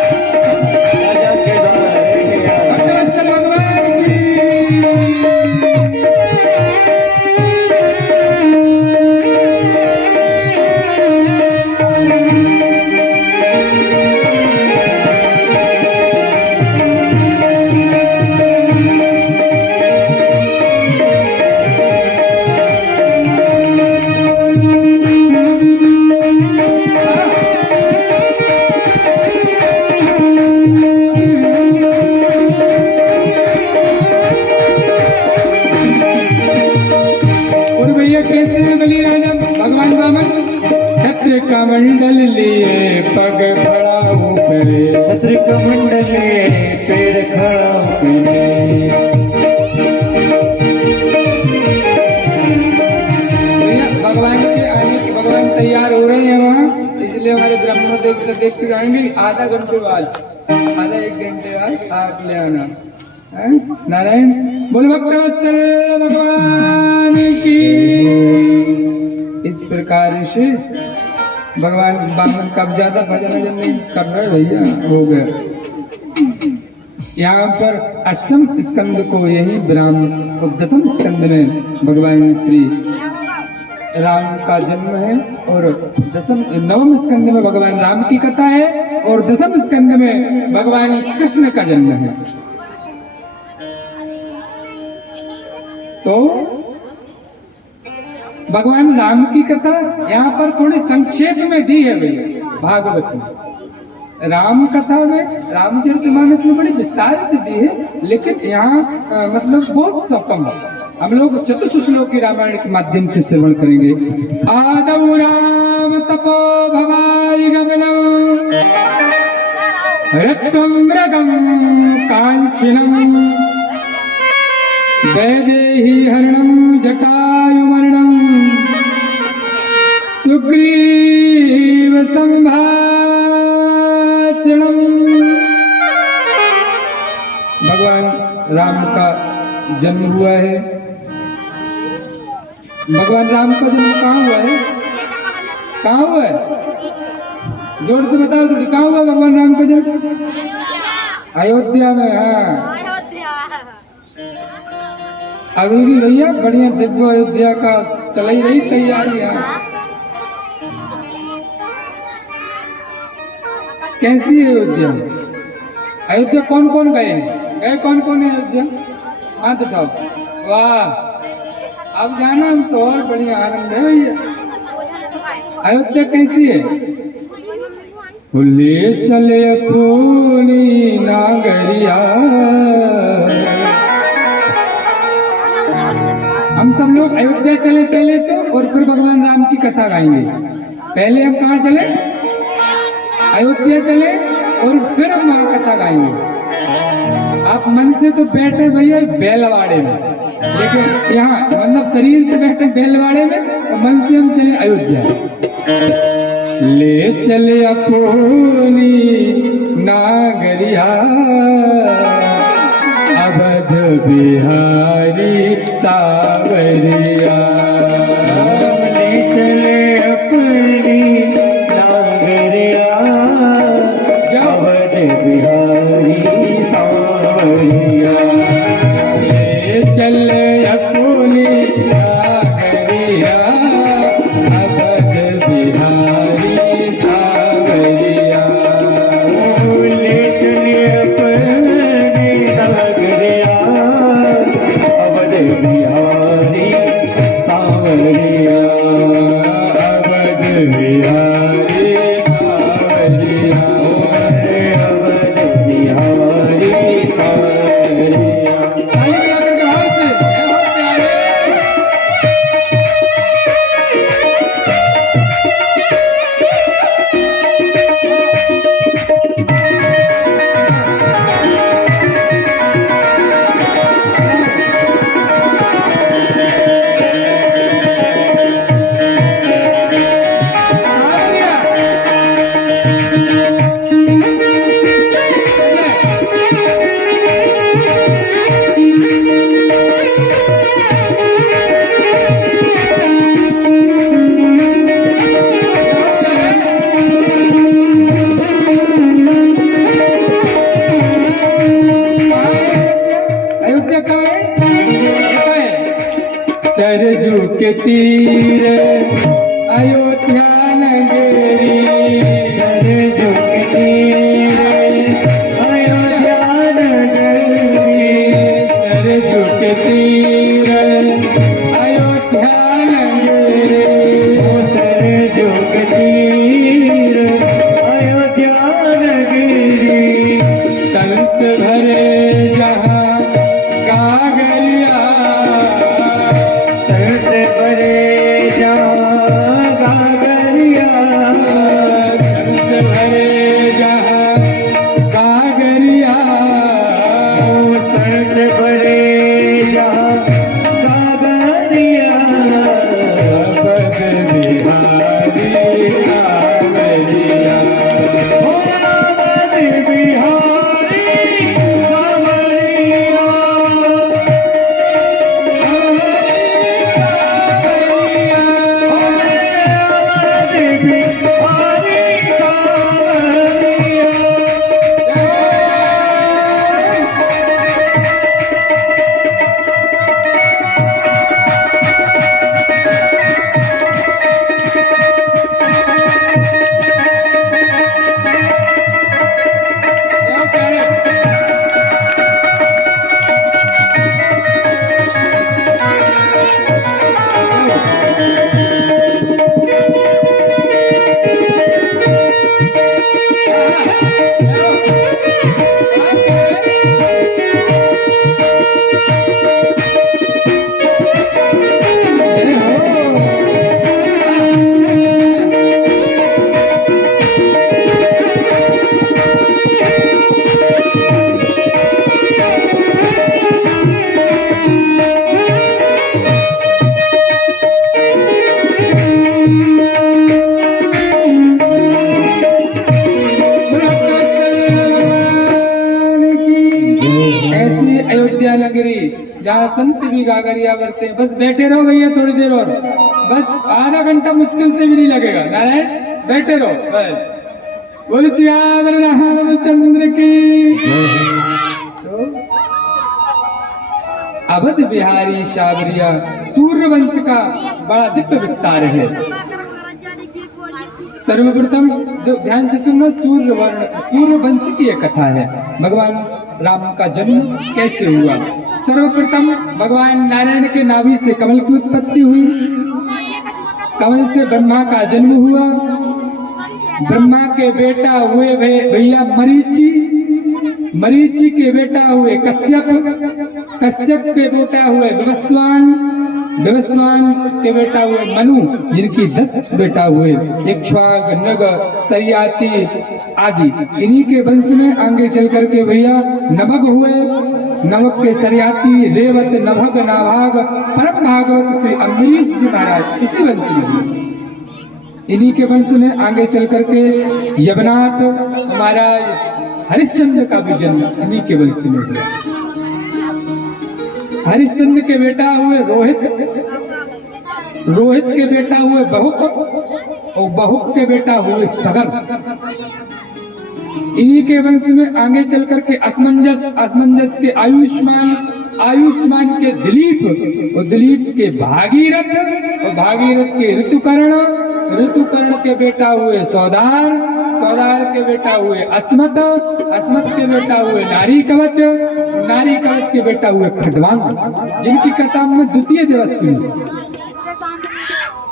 आया। कमंडल लिए पग खड़ा ऊपरे, छत्र कमंडल लिए पैर खड़ा ऊपरे। भगवान के आने के, भगवान तैयार हो रहे हैं वहाँ, इसलिए हमारे ब्राह्मण देखते जाएंगे। आधा घंटे बाद, आधा 1 घंटे बाद आप ले आना। नारायण बोल भक्त वत्सल भगवान की। इस प्रकार से भगवान बामन का ज्यादा भजन नहीं कर रहे भैया, हो गया। यहाँ पर 8वें स्कंद को यही विराम, और 10वें स्कंद में भगवान श्री राम का जन्म है, और 9वें स्कंद में भगवान राम की कथा है, और 10वें स्कंद में भगवान कृष्ण का जन्म है। तो भगवान राम की कथा यहाँ पर थोड़ी संक्षेप में दी है भैया भागवत में। राम कथा में, रामचरितमानस में बड़ी विस्तार से दी है, लेकिन यहाँ मतलब बहुत सब कम है। हम लोग चतुर्थ श्लोक की रामायण के माध्यम से श्रवण करेंगे। आदौ राम तपो भवारि गमनम् रक्तं मृगं काञ्चनम् वैदेही हरणं जटायुमर्णं सुग्रीव संभाषणम्। भगवान राम का जन्म हुआ है। भगवान राम का जन्म कहाँ हुआ है? कहाँ हुआ है? जोर से बताओ थोड़ी, कहाँ हुआ भगवान राम का जन्म? अयोध्या में। हाँ, अभी भी भैया बढ़िया दिव्य अयोध्या का चल ही रही तैयारी है। कैसी है अयोध्या? अयोध्या कौन कौन गए? गए कौन कौन है अयोध्या? हाथ उठाओ। वाह, अब जाना हम तो और बढ़िया आनंद है भैया। अयोध्या कैसी है? ले चले अपनी नागरिया। हम सब लोग अयोध्या चले पहले तो, और फिर भगवान राम की कथा गाएंगे। पहले हम कहाँ चले? अयोध्या चले और फिर हम वहाँ कथा गाएंगे। आप मन से तो बैठे भैया बैलवाड़े में, लेकिन यहाँ मतलब शरीर से बैठे बैलवाड़े में, और मन से हम चले अयोध्या। ले चले अपनी नागरिया अवध बिहारी सावरिया। ले चले अपनी नागरिया अवध बिहारी सावरिया। ले चले अपनी नागरिया अवध बिहारी सावरिया। ले चले अपनी नागरिया अवध बिहारी सावरिया। अवध बिहारी सावरिया। अवध बिहारी सावरिया। अयोध्या कहाँ है? पता है? सरजू के तीर अयोध्या नगरी। सरजू के तीर अयोध्या नगरी। सरजू के तीर अयोध्या नगरी। सरजू के तीर अयोध्या नगरी। संत भरे जहाँ कागलिया। संत भरे भी, जहाँ संत भी गागरिया बरते हैं। बस बैठे रहो भैया थोड़ी देर और, बस आधा घंटा मुश्किल से भी नहीं लगेगा। नारायण बैठे रहो बस। बोल सियावर रामचंद्र की। तो अवध बिहारी सावरिया सूर्य वंश का बड़ा दिव्य विस्तार है। सर्वप्रथम ध्यान से सुनना, सूर्य वंश की एक कथा है। भगवान राम का जन्म कैसे हुआ। सर्वप्रथम भगवान नारायण के नाभि से कमल की उत्पत्ति हुई। कमल से ब्रह्मा का जन्म हुआ। ब्रह्मा के बेटा हुए भैया मरीचि। मरीचि के बेटा हुए कश्यप। कश्यप के बेटा हुए विवस्वान। विवस्वान के बेटा हुए मनु, जिनकी 10 बेटा हुए, इक्ष्वाक, नग, सरियाती आदि। इन्हीं के वंश में आगे चल करके भैया नभग हुए। नभग के सरियाती, रेवत, नभग, नाभाग, परम भागवत श्री अम्बरीश जी महाराज इसी वंश में। इन्हीं के वंश में आगे चल करके यवनाथ महाराज हरिश्चंद्र का भी जन्म इन्हीं के वंश में हुआ। हरिश्चंद्र के बेटा हुए रोहित। रोहित के बेटा हुए बहुक और बहुक के बेटा हुए सगर। इन्हीं के वंश में आगे चल करके असमंजस, असमंजस के आयुष्मान, आयुष्मान के दिलीप और दिलीप के भागीरथ और भागीरथ के ऋतुकर्ण, ऋतुकर्ण के बेटा हुए सौदार, सौदार के बेटा हुए अस्मत, अस्मत के बेटा हुए नारी कवच, नारी कवच के बेटा हुए खडवांग, जिनकी कथा में द्वितीय दिवस सुनी।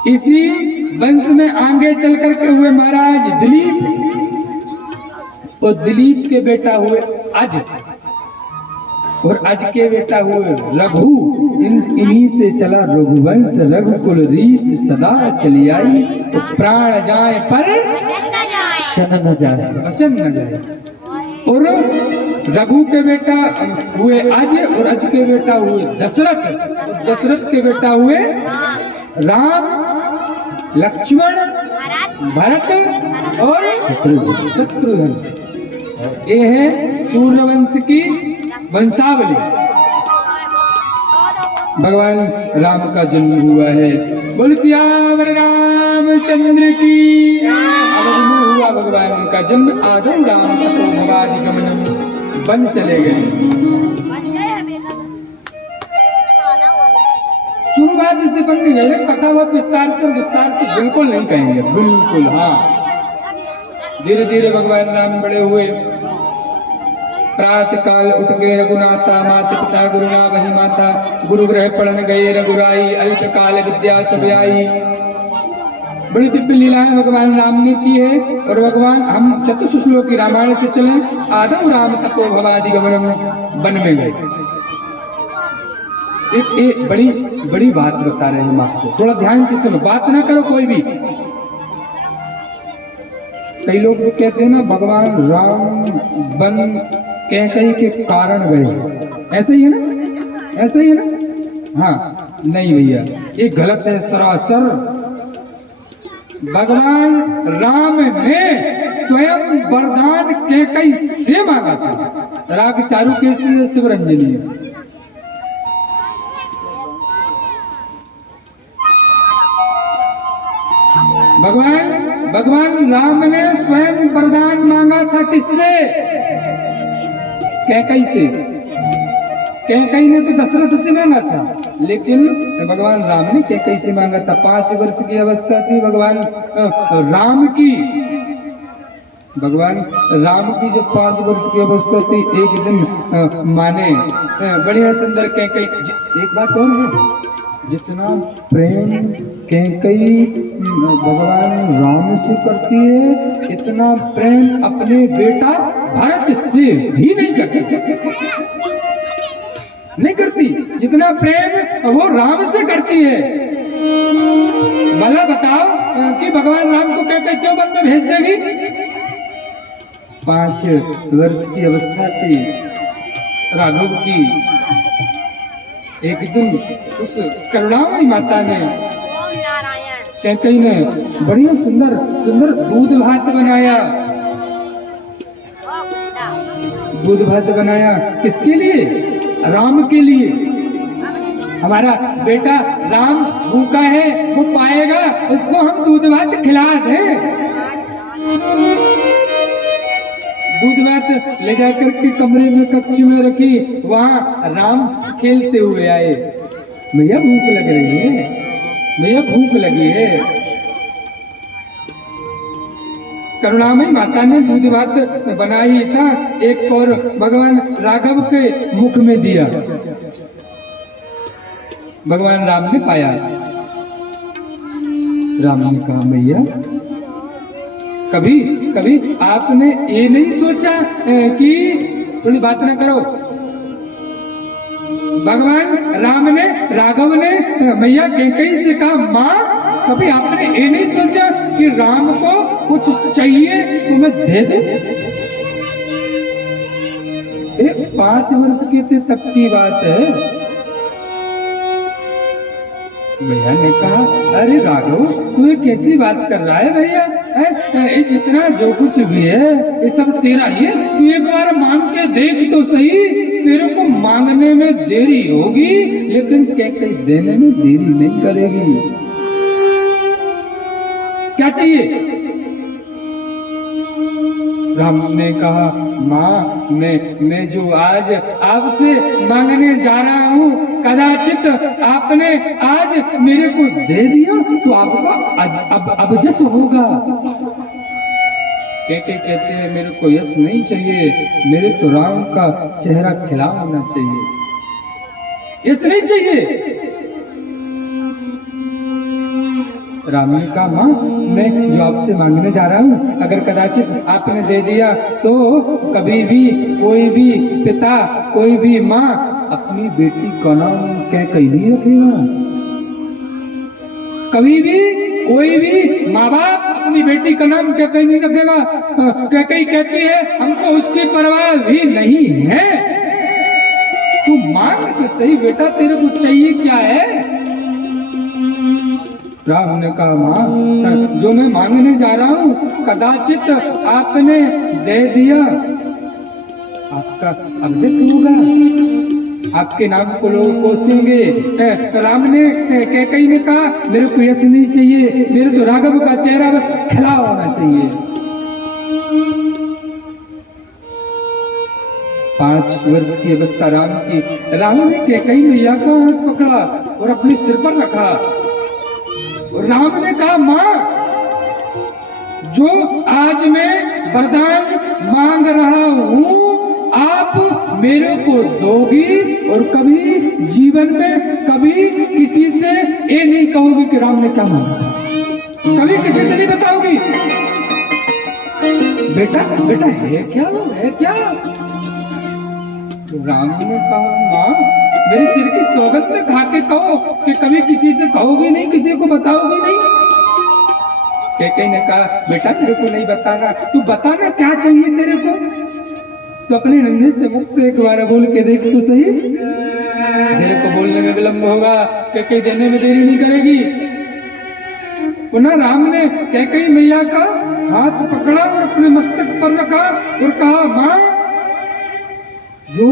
इसी वंश में आगे चल करके हुए महाराज दिलीप और दिलीप के बेटा हुए अज और अज के बेटा हुए रघु। इन्हीं से चला रघुवंश, रघुकुल रीत सदा चली आई। तो प्राण जाए पर वचन न जाए, वचन न जाए। और रघु के बेटा हुए अज और अज के बेटा हुए दशरथ। दशरथ के बेटा हुए राम, लक्ष्मण, भरत और शत्रुघ्न। ये है सूर्यवंश की वंशावली। भगवान राम का जन्म हुआ है। बोल सियावर रामचंद्र की। अवध में हुआ भगवान का जन्म। आदौ राम ततो भवादि गमनम, बन चले गए। शुरुआत से बनने गए। कथा बहुत विस्तार से बिल्कुल नहीं कहेंगे, बिल्कुल। हाँ, धीरे धीरे भगवान राम बड़े हुए। प्रातः काल उठ गए रघुनाथा, माता पिता गुरुना वही माता। गुरु ग्रह पढ़न गए रघुराई, अल्प काल विद्या सब आई। बड़ी दिव्य लीलाएं भगवान राम ने की है। और भगवान हम चतुर्थ श्लोक की रामायण से चलें। आदौ राम तपो भवादि गमनम, वन में गए। एक बड़ी बड़ी बात बता रहे हैं हम आपको, थोड़ा ध्यान से सुनो, बात ना करो कोई भी। कई लोग तो कहते हैं ना भगवान राम वन कैकई के कारण गए। ऐसा ही है ना, ऐसा ही है ना। हाँ, नहीं भैया, ये गलत है सरासर। भगवान राम ने स्वयं वरदान कैकई से मांगा था। राग चारुकेशी शिवरंजनी है। भगवान राम ने स्वयं वरदान मांगा था। किससे? कैकई से। कैकई ने तो दशरथ से मांगा था, लेकिन भगवान राम ने कैकई से मांगा था। 5 वर्ष की अवस्था थी भगवान राम की। भगवान राम की जब 5 वर्ष की अवस्था थी, एक दिन माने बढ़िया सुंदर कैकई। एक बात और है, जितना प्रेम कैकई भगवान राम से करती है, इतना प्रेम अपने बेटा भरत से भी नहीं करती। जितना प्रेम वो राम से करती है। भला बताओ कि भगवान राम को कैकई क्यों वन में भेज देगी? 5 वर्ष की अवस्था थी राघव की। एक दिन उस करुणामयी माता ने, कैकई ने बढ़िया सुंदर सुंदर दूध भात बनाया। दूध भात बनाया किसके लिए? राम के लिए। हमारा बेटा राम भूखा है, वो पाएगा, उसको हम दूध भात खिला दें। दूध भात ले जाकर के कमरे में कक्ष में रखी, वहां राम खेलते हुए आए। भैया भूख लग रही है, भैया भूख लगी है। करुणामयी माता ने दूध भात बना ही था, एक और भगवान राघव के मुख में दिया। भगवान राम ने पाया। राम ने कहा भैया कभी कभी आपने ये नहीं सोचा कि थोड़ी बात ना करो। भगवान राम ने राघव ने मैया कैकेयी से कहा माँ कभी आपने ये नहीं सोचा कि राम को कुछ चाहिए तो मैं दे दे। 5 वर्ष के थे तब की बात है। भैया ने कहा अरे राघव तू ये कैसी बात कर रहा है भैया, ये जितना जो कुछ भी है ये सब तेरा ही है। तू एक बार मांग के देख तो सही, तेरे को मांगने में देरी होगी लेकिन कैकेयी देने में देरी नहीं करेगी। क्या चाहिए? राम ने कहा माँ मैं जो आज आपसे मांगने जा रहा हूँ, कदाचित आपने आज मेरे को दे दिया तो आपका अब जस होगा। कहते हैं मेरे को यश नहीं चाहिए, मेरे तो राम का चेहरा खिला होना चाहिए, यश नहीं चाहिए। राम ने कहा माँ मैं जो आपसे मांगने जा रहा हूँ अगर कदाचित आपने दे दिया तो कभी भी कोई भी पिता कोई भी माँ अपनी बेटी का नाम कैकेयी नहीं रखेगा। कभी भी कोई भी माँ बाप अपनी बेटी का नाम कैकेयी नहीं रखेगा। कैकेयी कहती है हमको उसकी परवाह भी नहीं है। तू मांग तो सही बेटा, तेरे को चाहिए क्या है? राम ने कहा माँ जो मैं मांगने जा रहा हूँ कदाचित आपने दे दिया, आपका अब जस होगा, आपके नाम को लोग कोसेंगे। राम ने कैकेयी ने कहा मेरे को यश नहीं चाहिए, मेरे तो राघव का चेहरा बस खिला होना चाहिए। 5 वर्ष की अवस्था राम की। राम ने कैकेयी मैया का हाथ पकड़ा और अपने सिर पर रखा। राम ने कहा माँ जो आज मैं वरदान मांग रहा हूँ आप मेरे को दोगी और कभी जीवन में कभी किसी से ये नहीं कहोगी कि राम ने क्या मांगा, कभी किसी से नहीं बताओगी। बेटा है क्या, है क्या? तो राम ने कहा माँ मेरे सिर की सौगंध में खा के कहो कि कभी किसी से कहोगी नहीं, किसी को बताओगी नहीं। कैकेयी ने कहा बेटा मेरे को नहीं बताना, तू बताना क्या चाहिए तेरे को। तो अपने नन्हे से मुख से एक बार बोल के देख तो सही। तेरे को बोलने में विलंब होगा, कैकेयी देने में देरी नहीं करेगी। पुनः राम ने कैकेयी मैया का हाथ पकड़ा और अपने मस्तक पर रखा और कहा माँ जो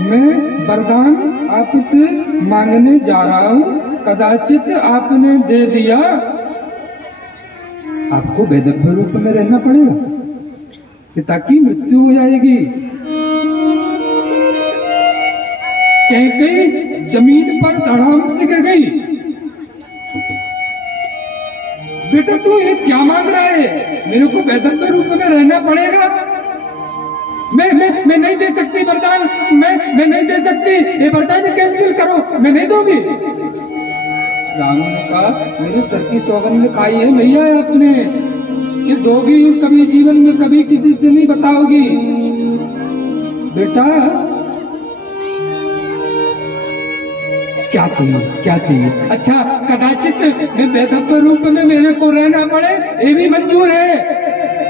मैं वरदान आपसे मांगने जा रहा हूँ कदाचित आपने दे दिया, आपको वैधव्य रूप में रहना पड़ेगा, पिता की मृत्यु हो जाएगी। कैकेयी जमीन पर धड़ाम से गिर गई। बेटा तू ये क्या मांग रहा है? मेरे को वैधव्य रूप में रहना पड़ेगा, मैं नहीं दे सकती वरदान, मैं नहीं दे सकती, ये वरदान कैंसिल करो, मैं नहीं दूंगी। राम ने कहा मेरे सर की सौगंध खाई है भैया आपने कि दोगी कभी जीवन में कभी किसी से नहीं बताओगी। बेटा क्या चाहिए? अच्छा कदाचित वैधव्य रूप में मेरे को रहना पड़े ये भी मंजूर है,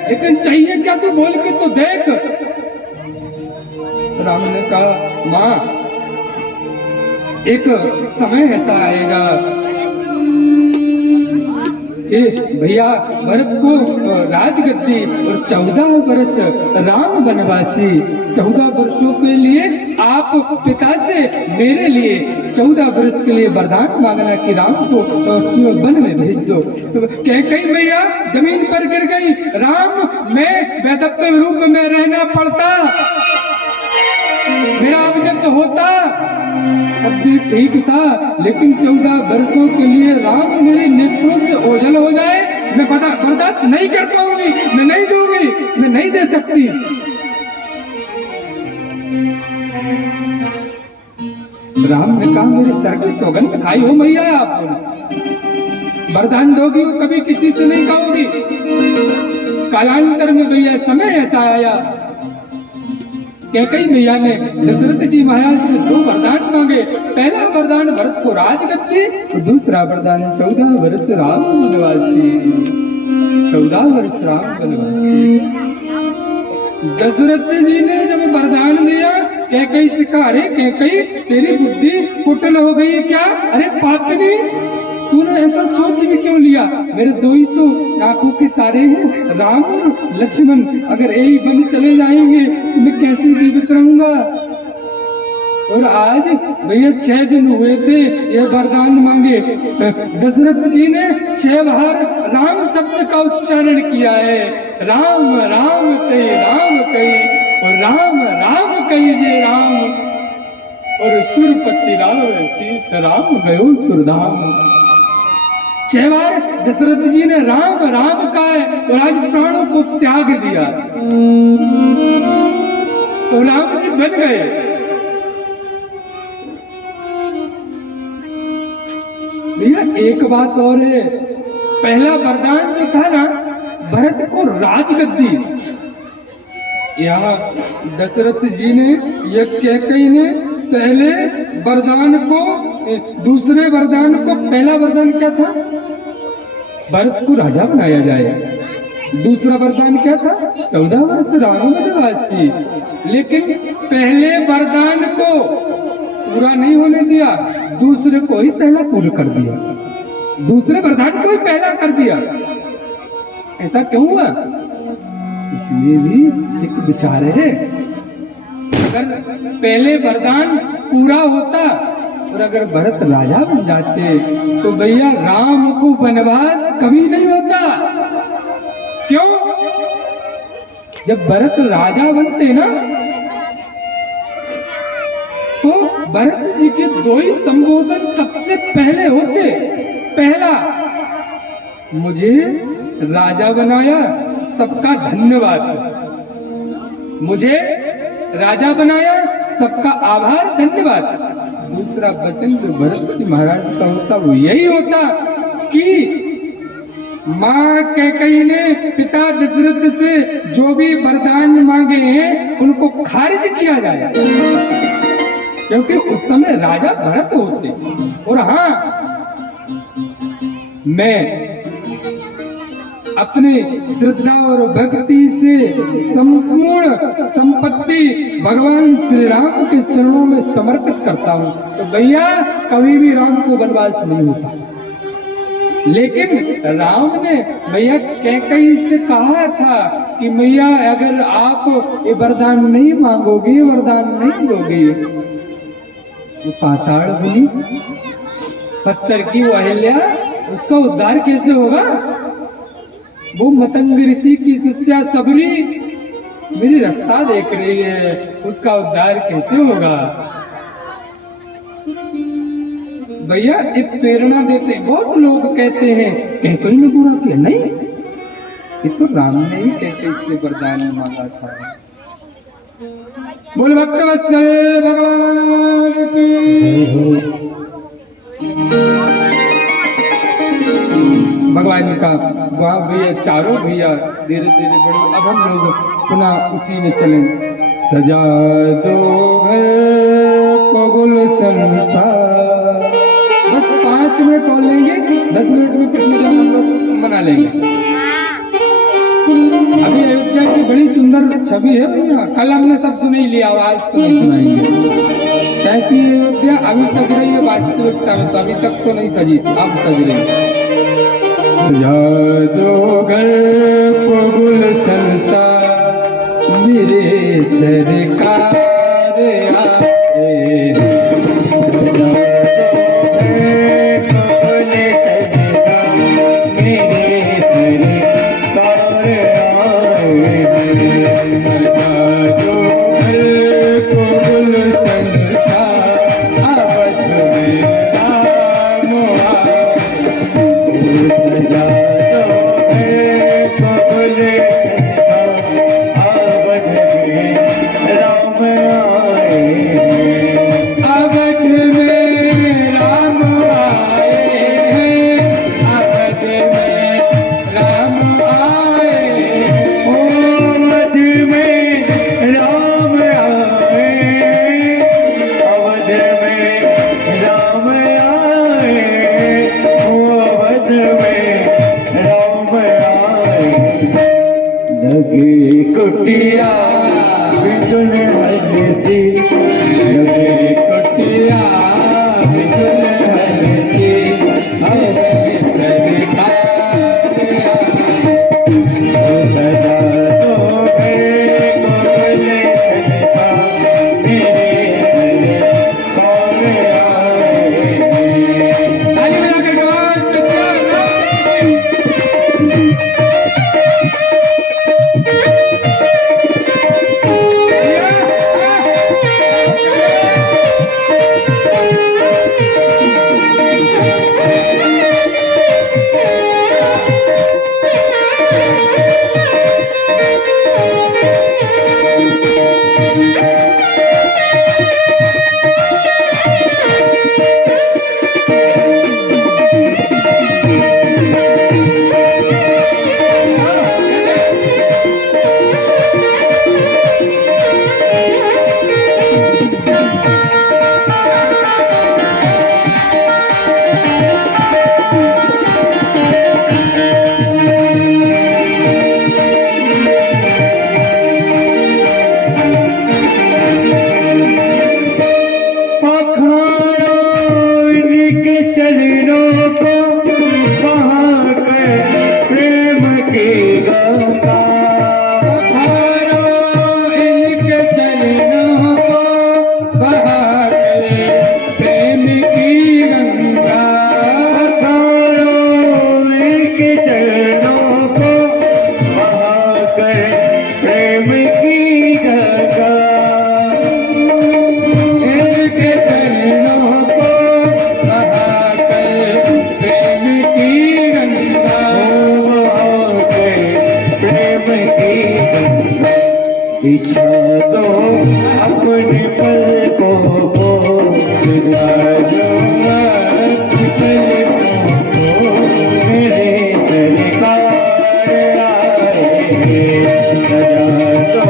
लेकिन चाहिए क्या तू बोल के तो देख। राम ने कहा माँ एक समय ऐसा आएगा कि भैया भरत को राजगद्दी और 14 वर्ष राम वनवासी, 14 वर्षों के लिए आप पिता से मेरे लिए 14 वर्ष के लिए वरदान मांगना कि राम को वन में भेज दो। तो कैकेयी मैया जमीन पर गिर गई, राम मैं वैदव्य रूप में रहना पड़ता, मेरा अब जैसे होता तब भी ठीक था, लेकिन 14 वर्षों के लिए राम मेरे नेत्रों से ओझल हो जाए, मैं बर्दाश्त नहीं कर पाऊंगी, मैं नहीं दूंगी, मैं नहीं दे सकती। राम ने कहा मेरे सर की सौगंध खाई हो मैया, आप वरदान दोगी कभी किसी से नहीं कहोगी। कालांतर में भैया समय ऐसा आया, कैकेयी मैया ने दशरथ जी महाराज से 2 वरदान मांगे। पहला वरदान भरत को राजगद्दी और दूसरा वरदान 14 वर्ष राम वनवासी, 14 वर्ष राम वनवासी। दशरथ जी ने जब वरदान दिया, कैकेयी से कहा अरे कैकेयी तेरी बुद्धि कुटिल हो गई क्या? अरे पापिनी तूने ऐसा सोच भी क्यों लिया? मेरे 2 ही तो आंखों के तारे हैं, राम और लक्ष्मण, अगर यही बन चले जाएंगे तो मैं कैसे जीवित रहूंगा? और आज भैया 6 दिन हुए थे ये वरदान मांगे, दशरथ जी ने 6 बार राम शब्द का उच्चारण किया है। राम राम कही और राम राम कही जे राम, और सुरपति राम शीस राम गयो सुरधाम। 6 बार दशरथ जी ने राम राम कहा है और आज प्राणों को त्याग दिया, तो राम जी बन गए। भैया एक बात और है, पहला वरदान जो था ना भरत को राजगद्दी, यहाँ दशरथ जी ने ये कैकेयी ने पहले वरदान को, दूसरे वरदान को, पहला वरदान क्या था? भरत को राजा बनाया जाए। दूसरा वरदान क्या था? 14 वर्ष राम वनवासी। लेकिन पहले वरदान को पूरा नहीं होने दिया, दूसरे को ही पहला पूरा कर दिया, दूसरे वरदान को ही पहला कर दिया। ऐसा क्यों हुआ? इसमें भी एक विचार है। अगर पहले वरदान पूरा होता और अगर भरत राजा बन जाते तो भैया राम को वनवास कभी नहीं होता। क्यों? जब भरत राजा बनते ना तो भरत जी के 2 ही संबोधन सबसे पहले होते। पहला, मुझे राजा बनाया सबका धन्यवाद, मुझे राजा बनाया सबका आभार धन्यवाद। दूसरा वचन जो भरत जी महाराज का होता वो यही होता कि माँ कैकेयी ने पिता दशरथ से जो भी वरदान मांगे हैं उनको खारिज किया जाए, क्योंकि उस समय राजा भरत होते। और हाँ, मैं अपने श्रद्धा और भक्ति से संपूर्ण संपत्ति भगवान श्री राम के चरणों में समर्पित करता हूँ, तो भैया कभी भी राम को वनवास नहीं होता। लेकिन राम ने भैया कैकेयी से कहा था कि मैया अगर आप ये वरदान नहीं मांगोगे, वरदान नहीं दोगे, तो पाषाण बनी पत्थर की वो अहिल्या, उसका उद्धार कैसे होगा? वो मतंग ऋषि की शिष्या सबरी मेरी रास्ता देख रही है, उसका उद्धार कैसे होगा? भैया एक प्रेरणा देते, बहुत लोग कहते हैं कैकेयी ने बुरा किया, नहीं, ये तो राम ने ही कैकेयी से वरदान मांगा था। बोल भक्तवत्सल भगवान की जय हो। भगवान का वहाँ भैया चारों भैया धीरे धीरे बड़े। अब हम लोग पुनः उसी में चलें। सजा दो घर को गुलशन सा, बस 5 मिनट और लेंगे, 10 मिनट में कृष्ण जन्म हम लोग बना लेंगे। अभी अयोध्या की बड़ी सुंदर छवि है भैया, कल हमने सब सुन ही लिया, आवाज तो नहीं सुनाएंगे। कैसी अयोध्या अभी सज रही है वास्तविकता में, तो अभी तक तो नहीं सजी, अब सज रही है। यादो घर को संसार मेरे सरकार आए। कुटिया बिचुन हलसी लगे कुटिया बिचुन हलसी लगे सजा तो मेरे कोले खलसा मेरे कौन आए। ताली बजा के चरणों को वहाँ कर प्रेम की गंगा इनके चरणों को वहाँ कर प्रेम की गंगा इनके चरणों को वहाँ कर प्रेम की गंगा इनके चरणों को बिछा दो अपने पलकों को बिछा दूंगा पलकों को मेरे सरकार आए। सजा दो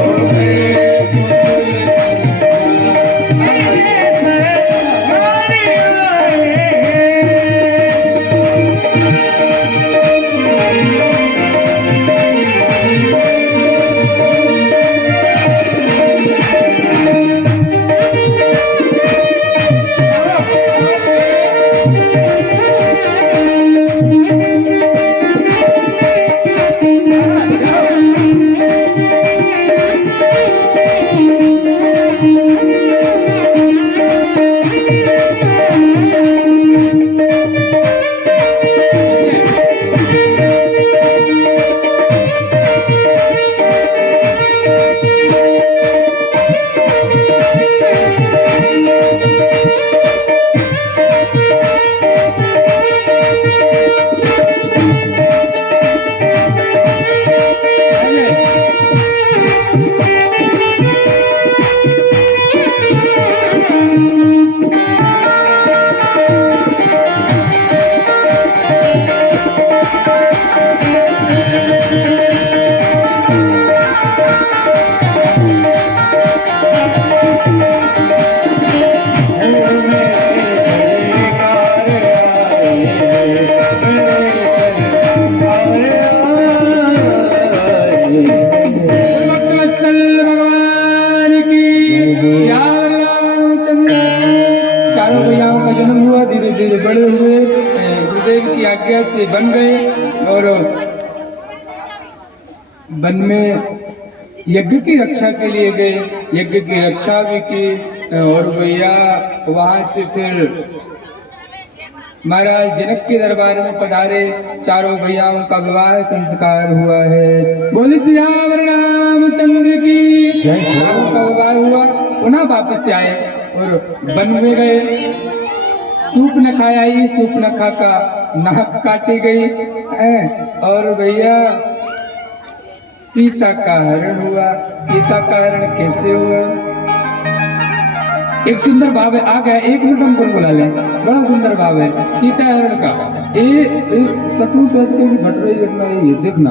चारों भैयाओं का जन्म हुआ, धीरे धीरे बड़े हुए, वसुदेव की आज्ञा से बन गए और वन में यज्ञ की रक्षा के लिए गए, यज्ञ की रक्षा भी की और भैया वहां से फिर महाराज जनक के दरबार में पधारे। चारों भैयाओं का विवाह संस्कार हुआ है। बोले सियावर रामचंद्र की जय। का विवाह हुआ, पुनः वापस आए और वन में गए। सूप न खाई, सूप न खा का नाक काटी गई और भैया सीता का हरण हुआ। सीता का हरण कैसे हुआ? एक सुंदर भाव है, आ गया, एक मिनट हमको बुला ले, बड़ा सुंदर भाव है सीता हरण का। सचमुच के घट रही घटना ये देखना।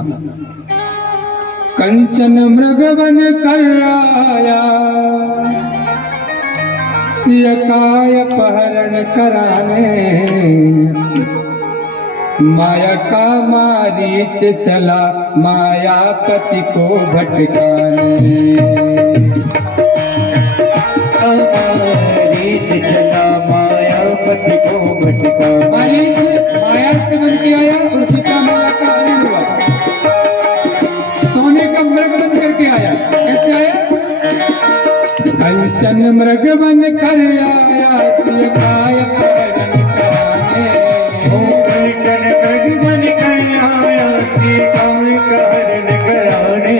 कंचन मृग बन कर आया, सियकाय अपहरण कराने, माया का मारीच चला मायापति को भटकाने। मारीच चला मायापति को भटकाने। माया से बन के आया और सीता माया का हरण हुआ। सोने का मृग बन करके आया। कैसे आया? कंचन मृग बन कर आया, सियकाय अपहरण कराने। कंचन मृग बन कर आया, सीताएं का हरण कराने।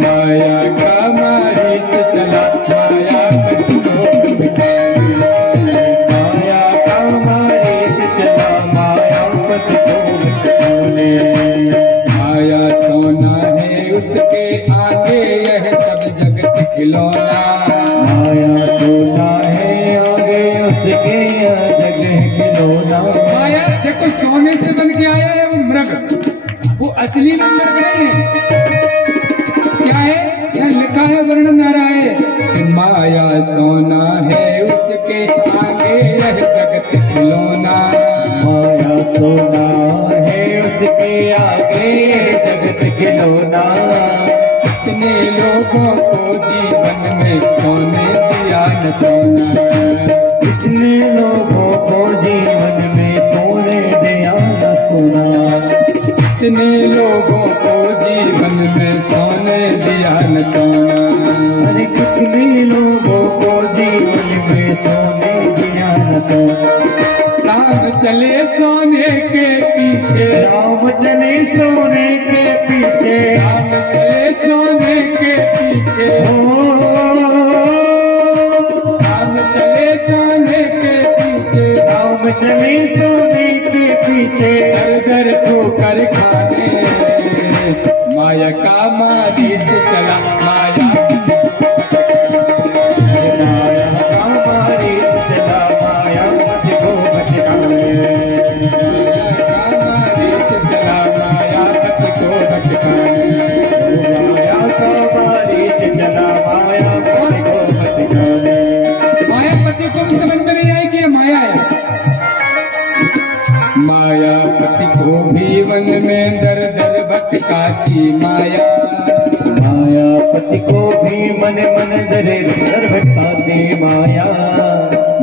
माया का मारीच चला मायापति को भटकाने। माया का मारीच चला मायापति को भटकाने। माया सोना है उसके आगे, यह सब जगत खिलौना। माया सोना है आगे उसके, जगह खिलौना। माया देखो सोने से बन के आया है वो मृग, वो असली में मृग नहीं है। क्या है? यहाँ लिखा है, वर्णन आ रहा है कि माया सोना है उसके आगे, यह जगत खिलौना। माया सोना है उसके आगे, जगत खिलौना। कितने लोगों को जीवन में सोने दिया न सोना। कितने लोगों को जीवन में सोने दिया न सोना। कितने लोगों को जीवन में सोने दिया न सोना। अरे कितने लोगों को जीवन में सोने दिया न सोना। राम चले सोने के पीछे, राम चले सोने के पीछे। राम चले सोने के पीछे, राम चले सोने के पीछे। राम चले सोने के पीछे। दर दर ठोकर खाने, माया का मारीच चला माया। माया का मारीच चला मायापति को भटकाने। मारीच चला मायापति को भटकाने। माया का मारीच चला मायापति को भटकाने। मायापति को भी समझ में नहीं आई कि ये माया है। मायापति को भी वन में दर दर भटकाती माया। मायापति को भी मन मन दरे दर भटकाती माया।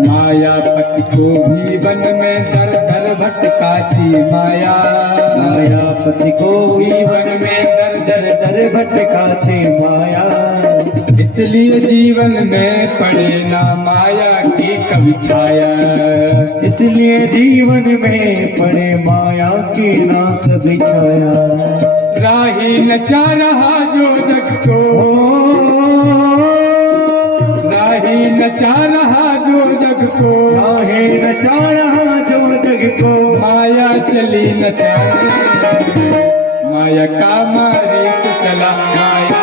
मायापति को भी वन में दर दर भटकाती माया। मायापति को भी वन में दर दर दर भटकाती माया। इसलिए जीवन में पड़े ना माया की कभी छाया। इसलिए जीवन में पड़े माया की ना कभी छाया। राही नचा रहा जो जग को, राही नचा रहा जो जग को। राहे नचा रहा जो जग को। माया चली नचाने, माया का मारीच चला माया।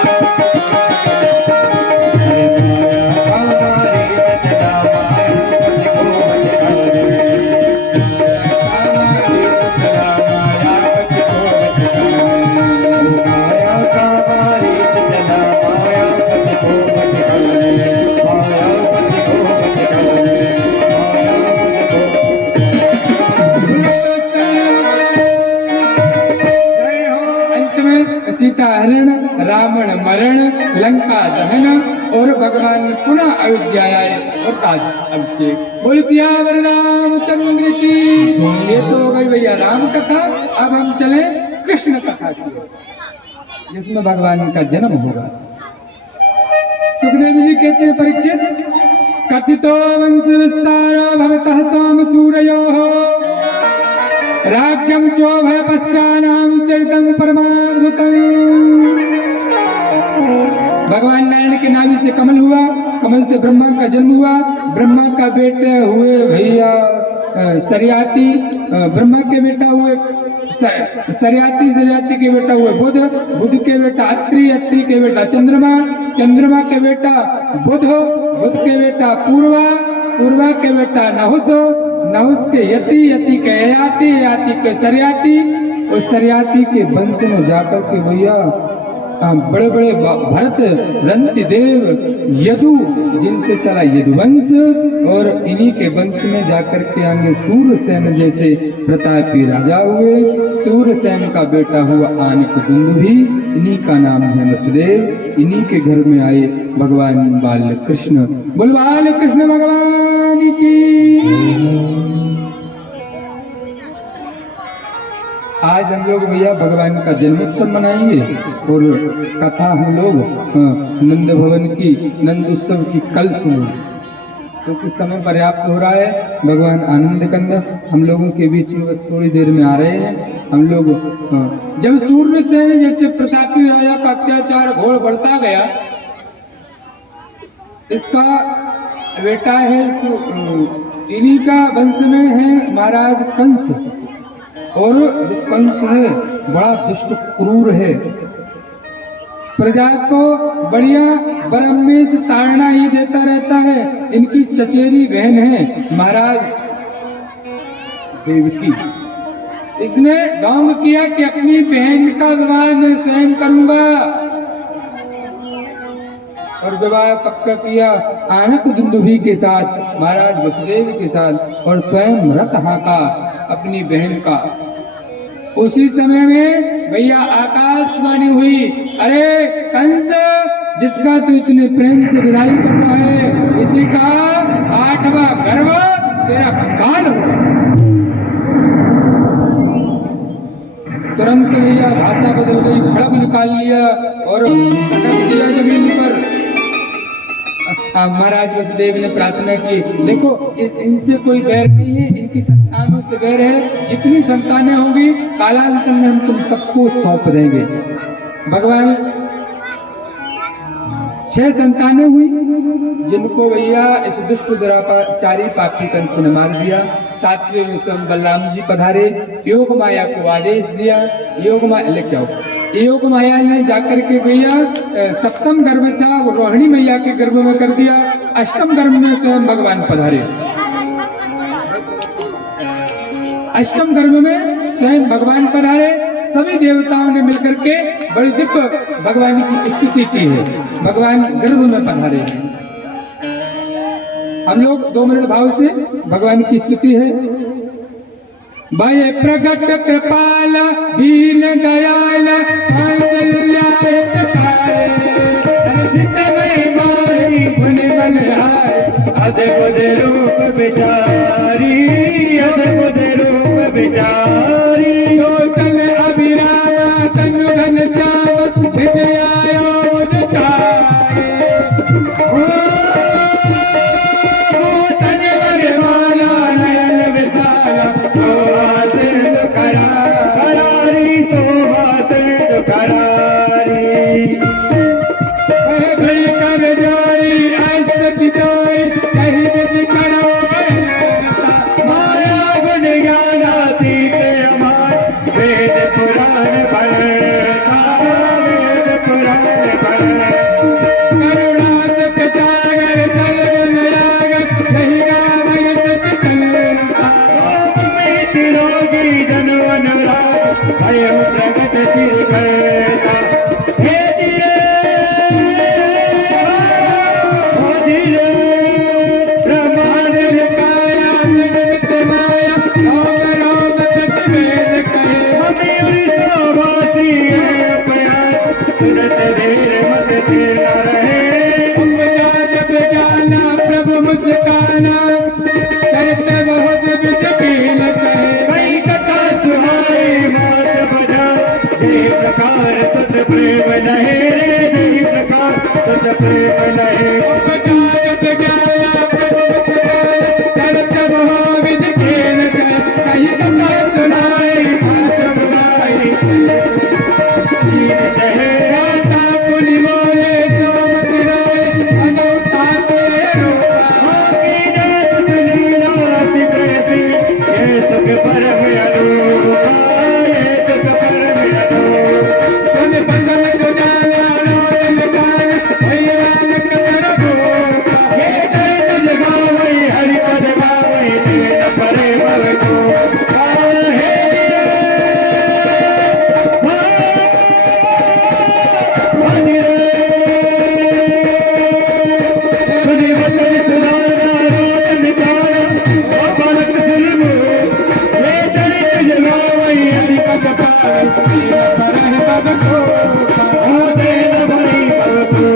सीता लंका दहन और भगवान पुनः अयोध्या आए और आज अभिषेक। बोल सियावर रामचंद्र की। ये तो हो गई भैया राम कथा। अब हम चले कृष्ण कथा की, जिसमें भगवान का जन्म होगा। सुखदेव जी कहते हैं परीक्षित, कथितो वंश विस्तारो भवतः सोम सूरयोः राज्यं चोभय पश्यानां चरितं परमाद्भुतम्। भगवान नारायण के नाभि से कमल हुआ, कमल से ब्रह्मा का जन्म हुआ, ब्रह्मा का बेटे हुए भैया सरयाती, ब्रह्मा के बेटा हुए सरयाती, सरयाती के बेटा हुए बुध, बुध के बेटा अत्रि, अत्रि के बेटा चंद्रमा, चंद्रमा के बेटा बुध, बुध के बेटा पूर्वा, पूर्वा के बेटा नहुस, नहुस के यति, यति के ययाति, ययाति के सरयाती, और सरयाती के वंश में जाकर के भैया बड़े बड़े भरत, रंति देव, यदु, जिनसे चला यदुवंश, और इन्हीं के वंश में जाकर के आगे सूरसेन जैसे प्रतापी राजा हुए। सूरसेन का बेटा हुआ आनक दुंदुभी, इन्हीं का नाम है वसुदेव। इन्हीं के घर में आए भगवान बाल कृष्ण। बोल बाल कृष्ण भगवान की। आज हम लोग भैया भगवान का जन्मोत्सव मनाएंगे और कथा हम लोग नंद भवन की, नंद उत्सव की कल सुनेंगे। तो कुछ समय पर्याप्त हो रहा है। भगवान आनंद कंद हम लोगों के बीच में बस थोड़ी देर में आ रहे हैं। हम लोग जब सूर्य से जैसे प्रतापी राजा का अत्याचार घोर बढ़ता गया, इसका बेटा है इन्हीं का वंश में है महाराज कंस, और कंस है बड़ा दुष्ट क्रूर है, प्रजा को बढ़िया बरमेश ताड़ना ही देता रहता है। इनकी चचेरी बहन है महाराज देवकी। इसने ढोंग किया कि अपनी बहन का विवाह मैं स्वयं करूंगा, और विवाह पक्का किया आनक दुंदुभी के साथ, महाराज वसुदेव के साथ, और स्वयं रथ हाका अपनी बहन का। उसी समय में भैया आकाशवाणी हुई, अरे कंस, जिसका तू इतने प्रेम से विदाई करता है, इसी का 8वां गर्भ तेरा काल होगा। तुरंत भैया भाषा बदल गई, खड़ग निकाल लिया और पटक दिया जमीन पर। महाराज वसुदेव ने प्रार्थना की, देखो इनसे कोई बैर नहीं है, इनकी संतानों से बैर है। जितनी संतानें होंगी कालांतर में हम तुम सबको सौंप देंगे। भगवान 6 संतानें हुई, जिनको भैया इस दुष्ट दुराचारी पापी कंस ने मार दिया। 7वें में स्वयं बलराम जी पधारे, योग माया को आदेश दिया। योग माया लेके आओ। योग माया ने जाकर के भैया 7म गर्भ था वो रोहिणी मैया के गर्भ में कर दिया। 8म गर्भ में स्वयं भगवान पधारे। 8म गर्भ में स्वयं भगवान पधारे। सभी देवताओं ने मिलकर के बड़ी दिव्य भगवान की स्तुति की है। भगवान गर्भ में पधारे हैं। हम लोग 2 मिनट भाव से भगवान की स्तुति है। भय प्रगट कृपाल दीन दयाल अद्भुत रूप बिचारी, अद्भुत रूप बिचारी, तन अभिरामा तन घन चावत विजयायो करारी प्रेम नहीं उपजात ज्ञान करत भावित खेल कही कथा सुनाई सुनाई जहे राधा पुनि बोले सोमति राय अनूठा तेरो ये सुख परम अनूप ये सुख परम अनूप सुन बंधन जाना रोल गान भैया कर भो ये दर्द जगावै हरि पद गावै न करे भव को हे सुनि वचन सुनाना रोदन गाना बालक सुनिबो ये दर्द जगावै हरि पद गावै परह पद को होते न भई भव को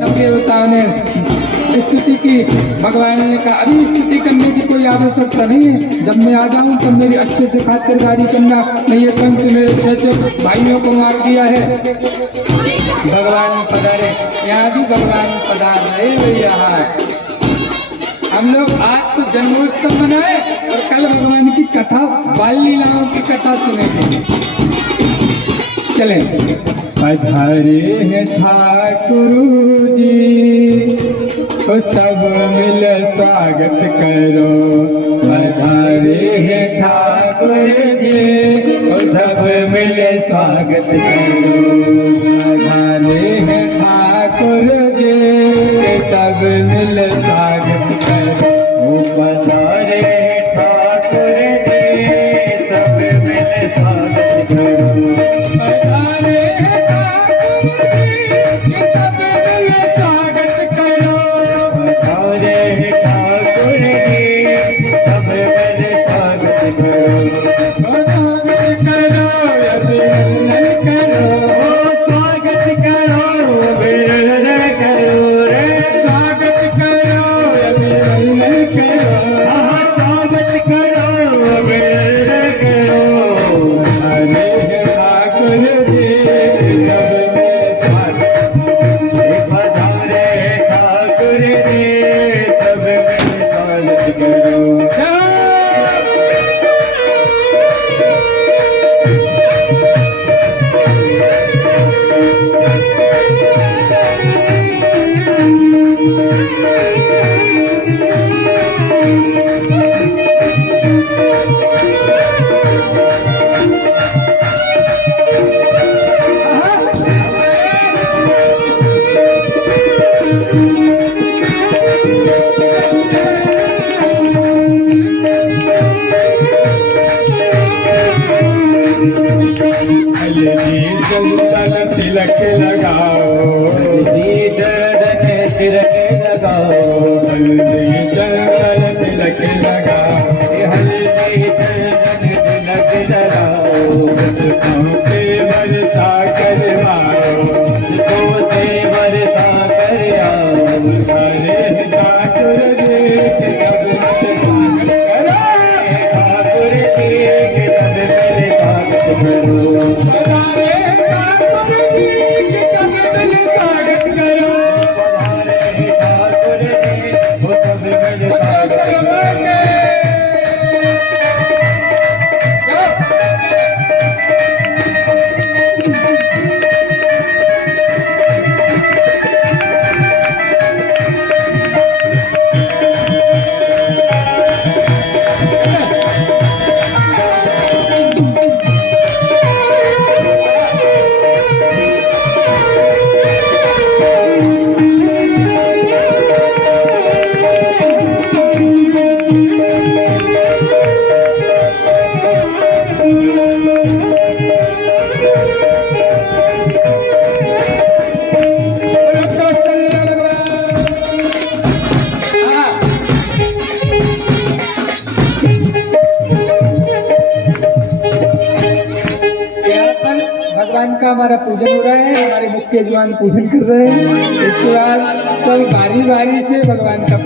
सब देवताओं ने स्तुति की। भगवान ने कहा अभी स्तुति करने की कोई आवश्यकता नहीं है, जब मैं आ जाऊं तब मेरी अच्छे से खातिरदारी करना, नहीं ये कंस मेरे 6 भाइयों को मार दिया है। भगवान पधारे, यहाँ भी भगवान पधार रहे भैया। हम लोग आज तो जन्मोत्सव मनाए और कल भगवान की कथा, बाल लीलाओं की कथा सुनेंगे। चले। पधारे हैं ठाकुर जी, तो सब मिल स्वागत करो। पधारे हैं ठाकुर जी, तो सब मिल स्वागत करो। पधारे हैं ठाकुर जी, सब मिल स्वागत करो। पधारे ठाकुर जी सब मिल स्वागत करो। पधारे तिलक लगाओ, तिलक लगाओ, हल्दी चंदन तिलक लगाओ, हल्दी चंदन तिलक लगाओ। के बरसा करवाओ, तो से बरसा कर आओ। हरे ठाकुर जी के सब स्वागत करो। ठाकुर के सब मिल स्वागत करो। पधारे ठाकुर जी के सब मिल हमारा पूजन हो रहा है, हमारे मुख्य जवान पूजन कर रहे हैं। इसके बाद सब बारी बारी से भगवान का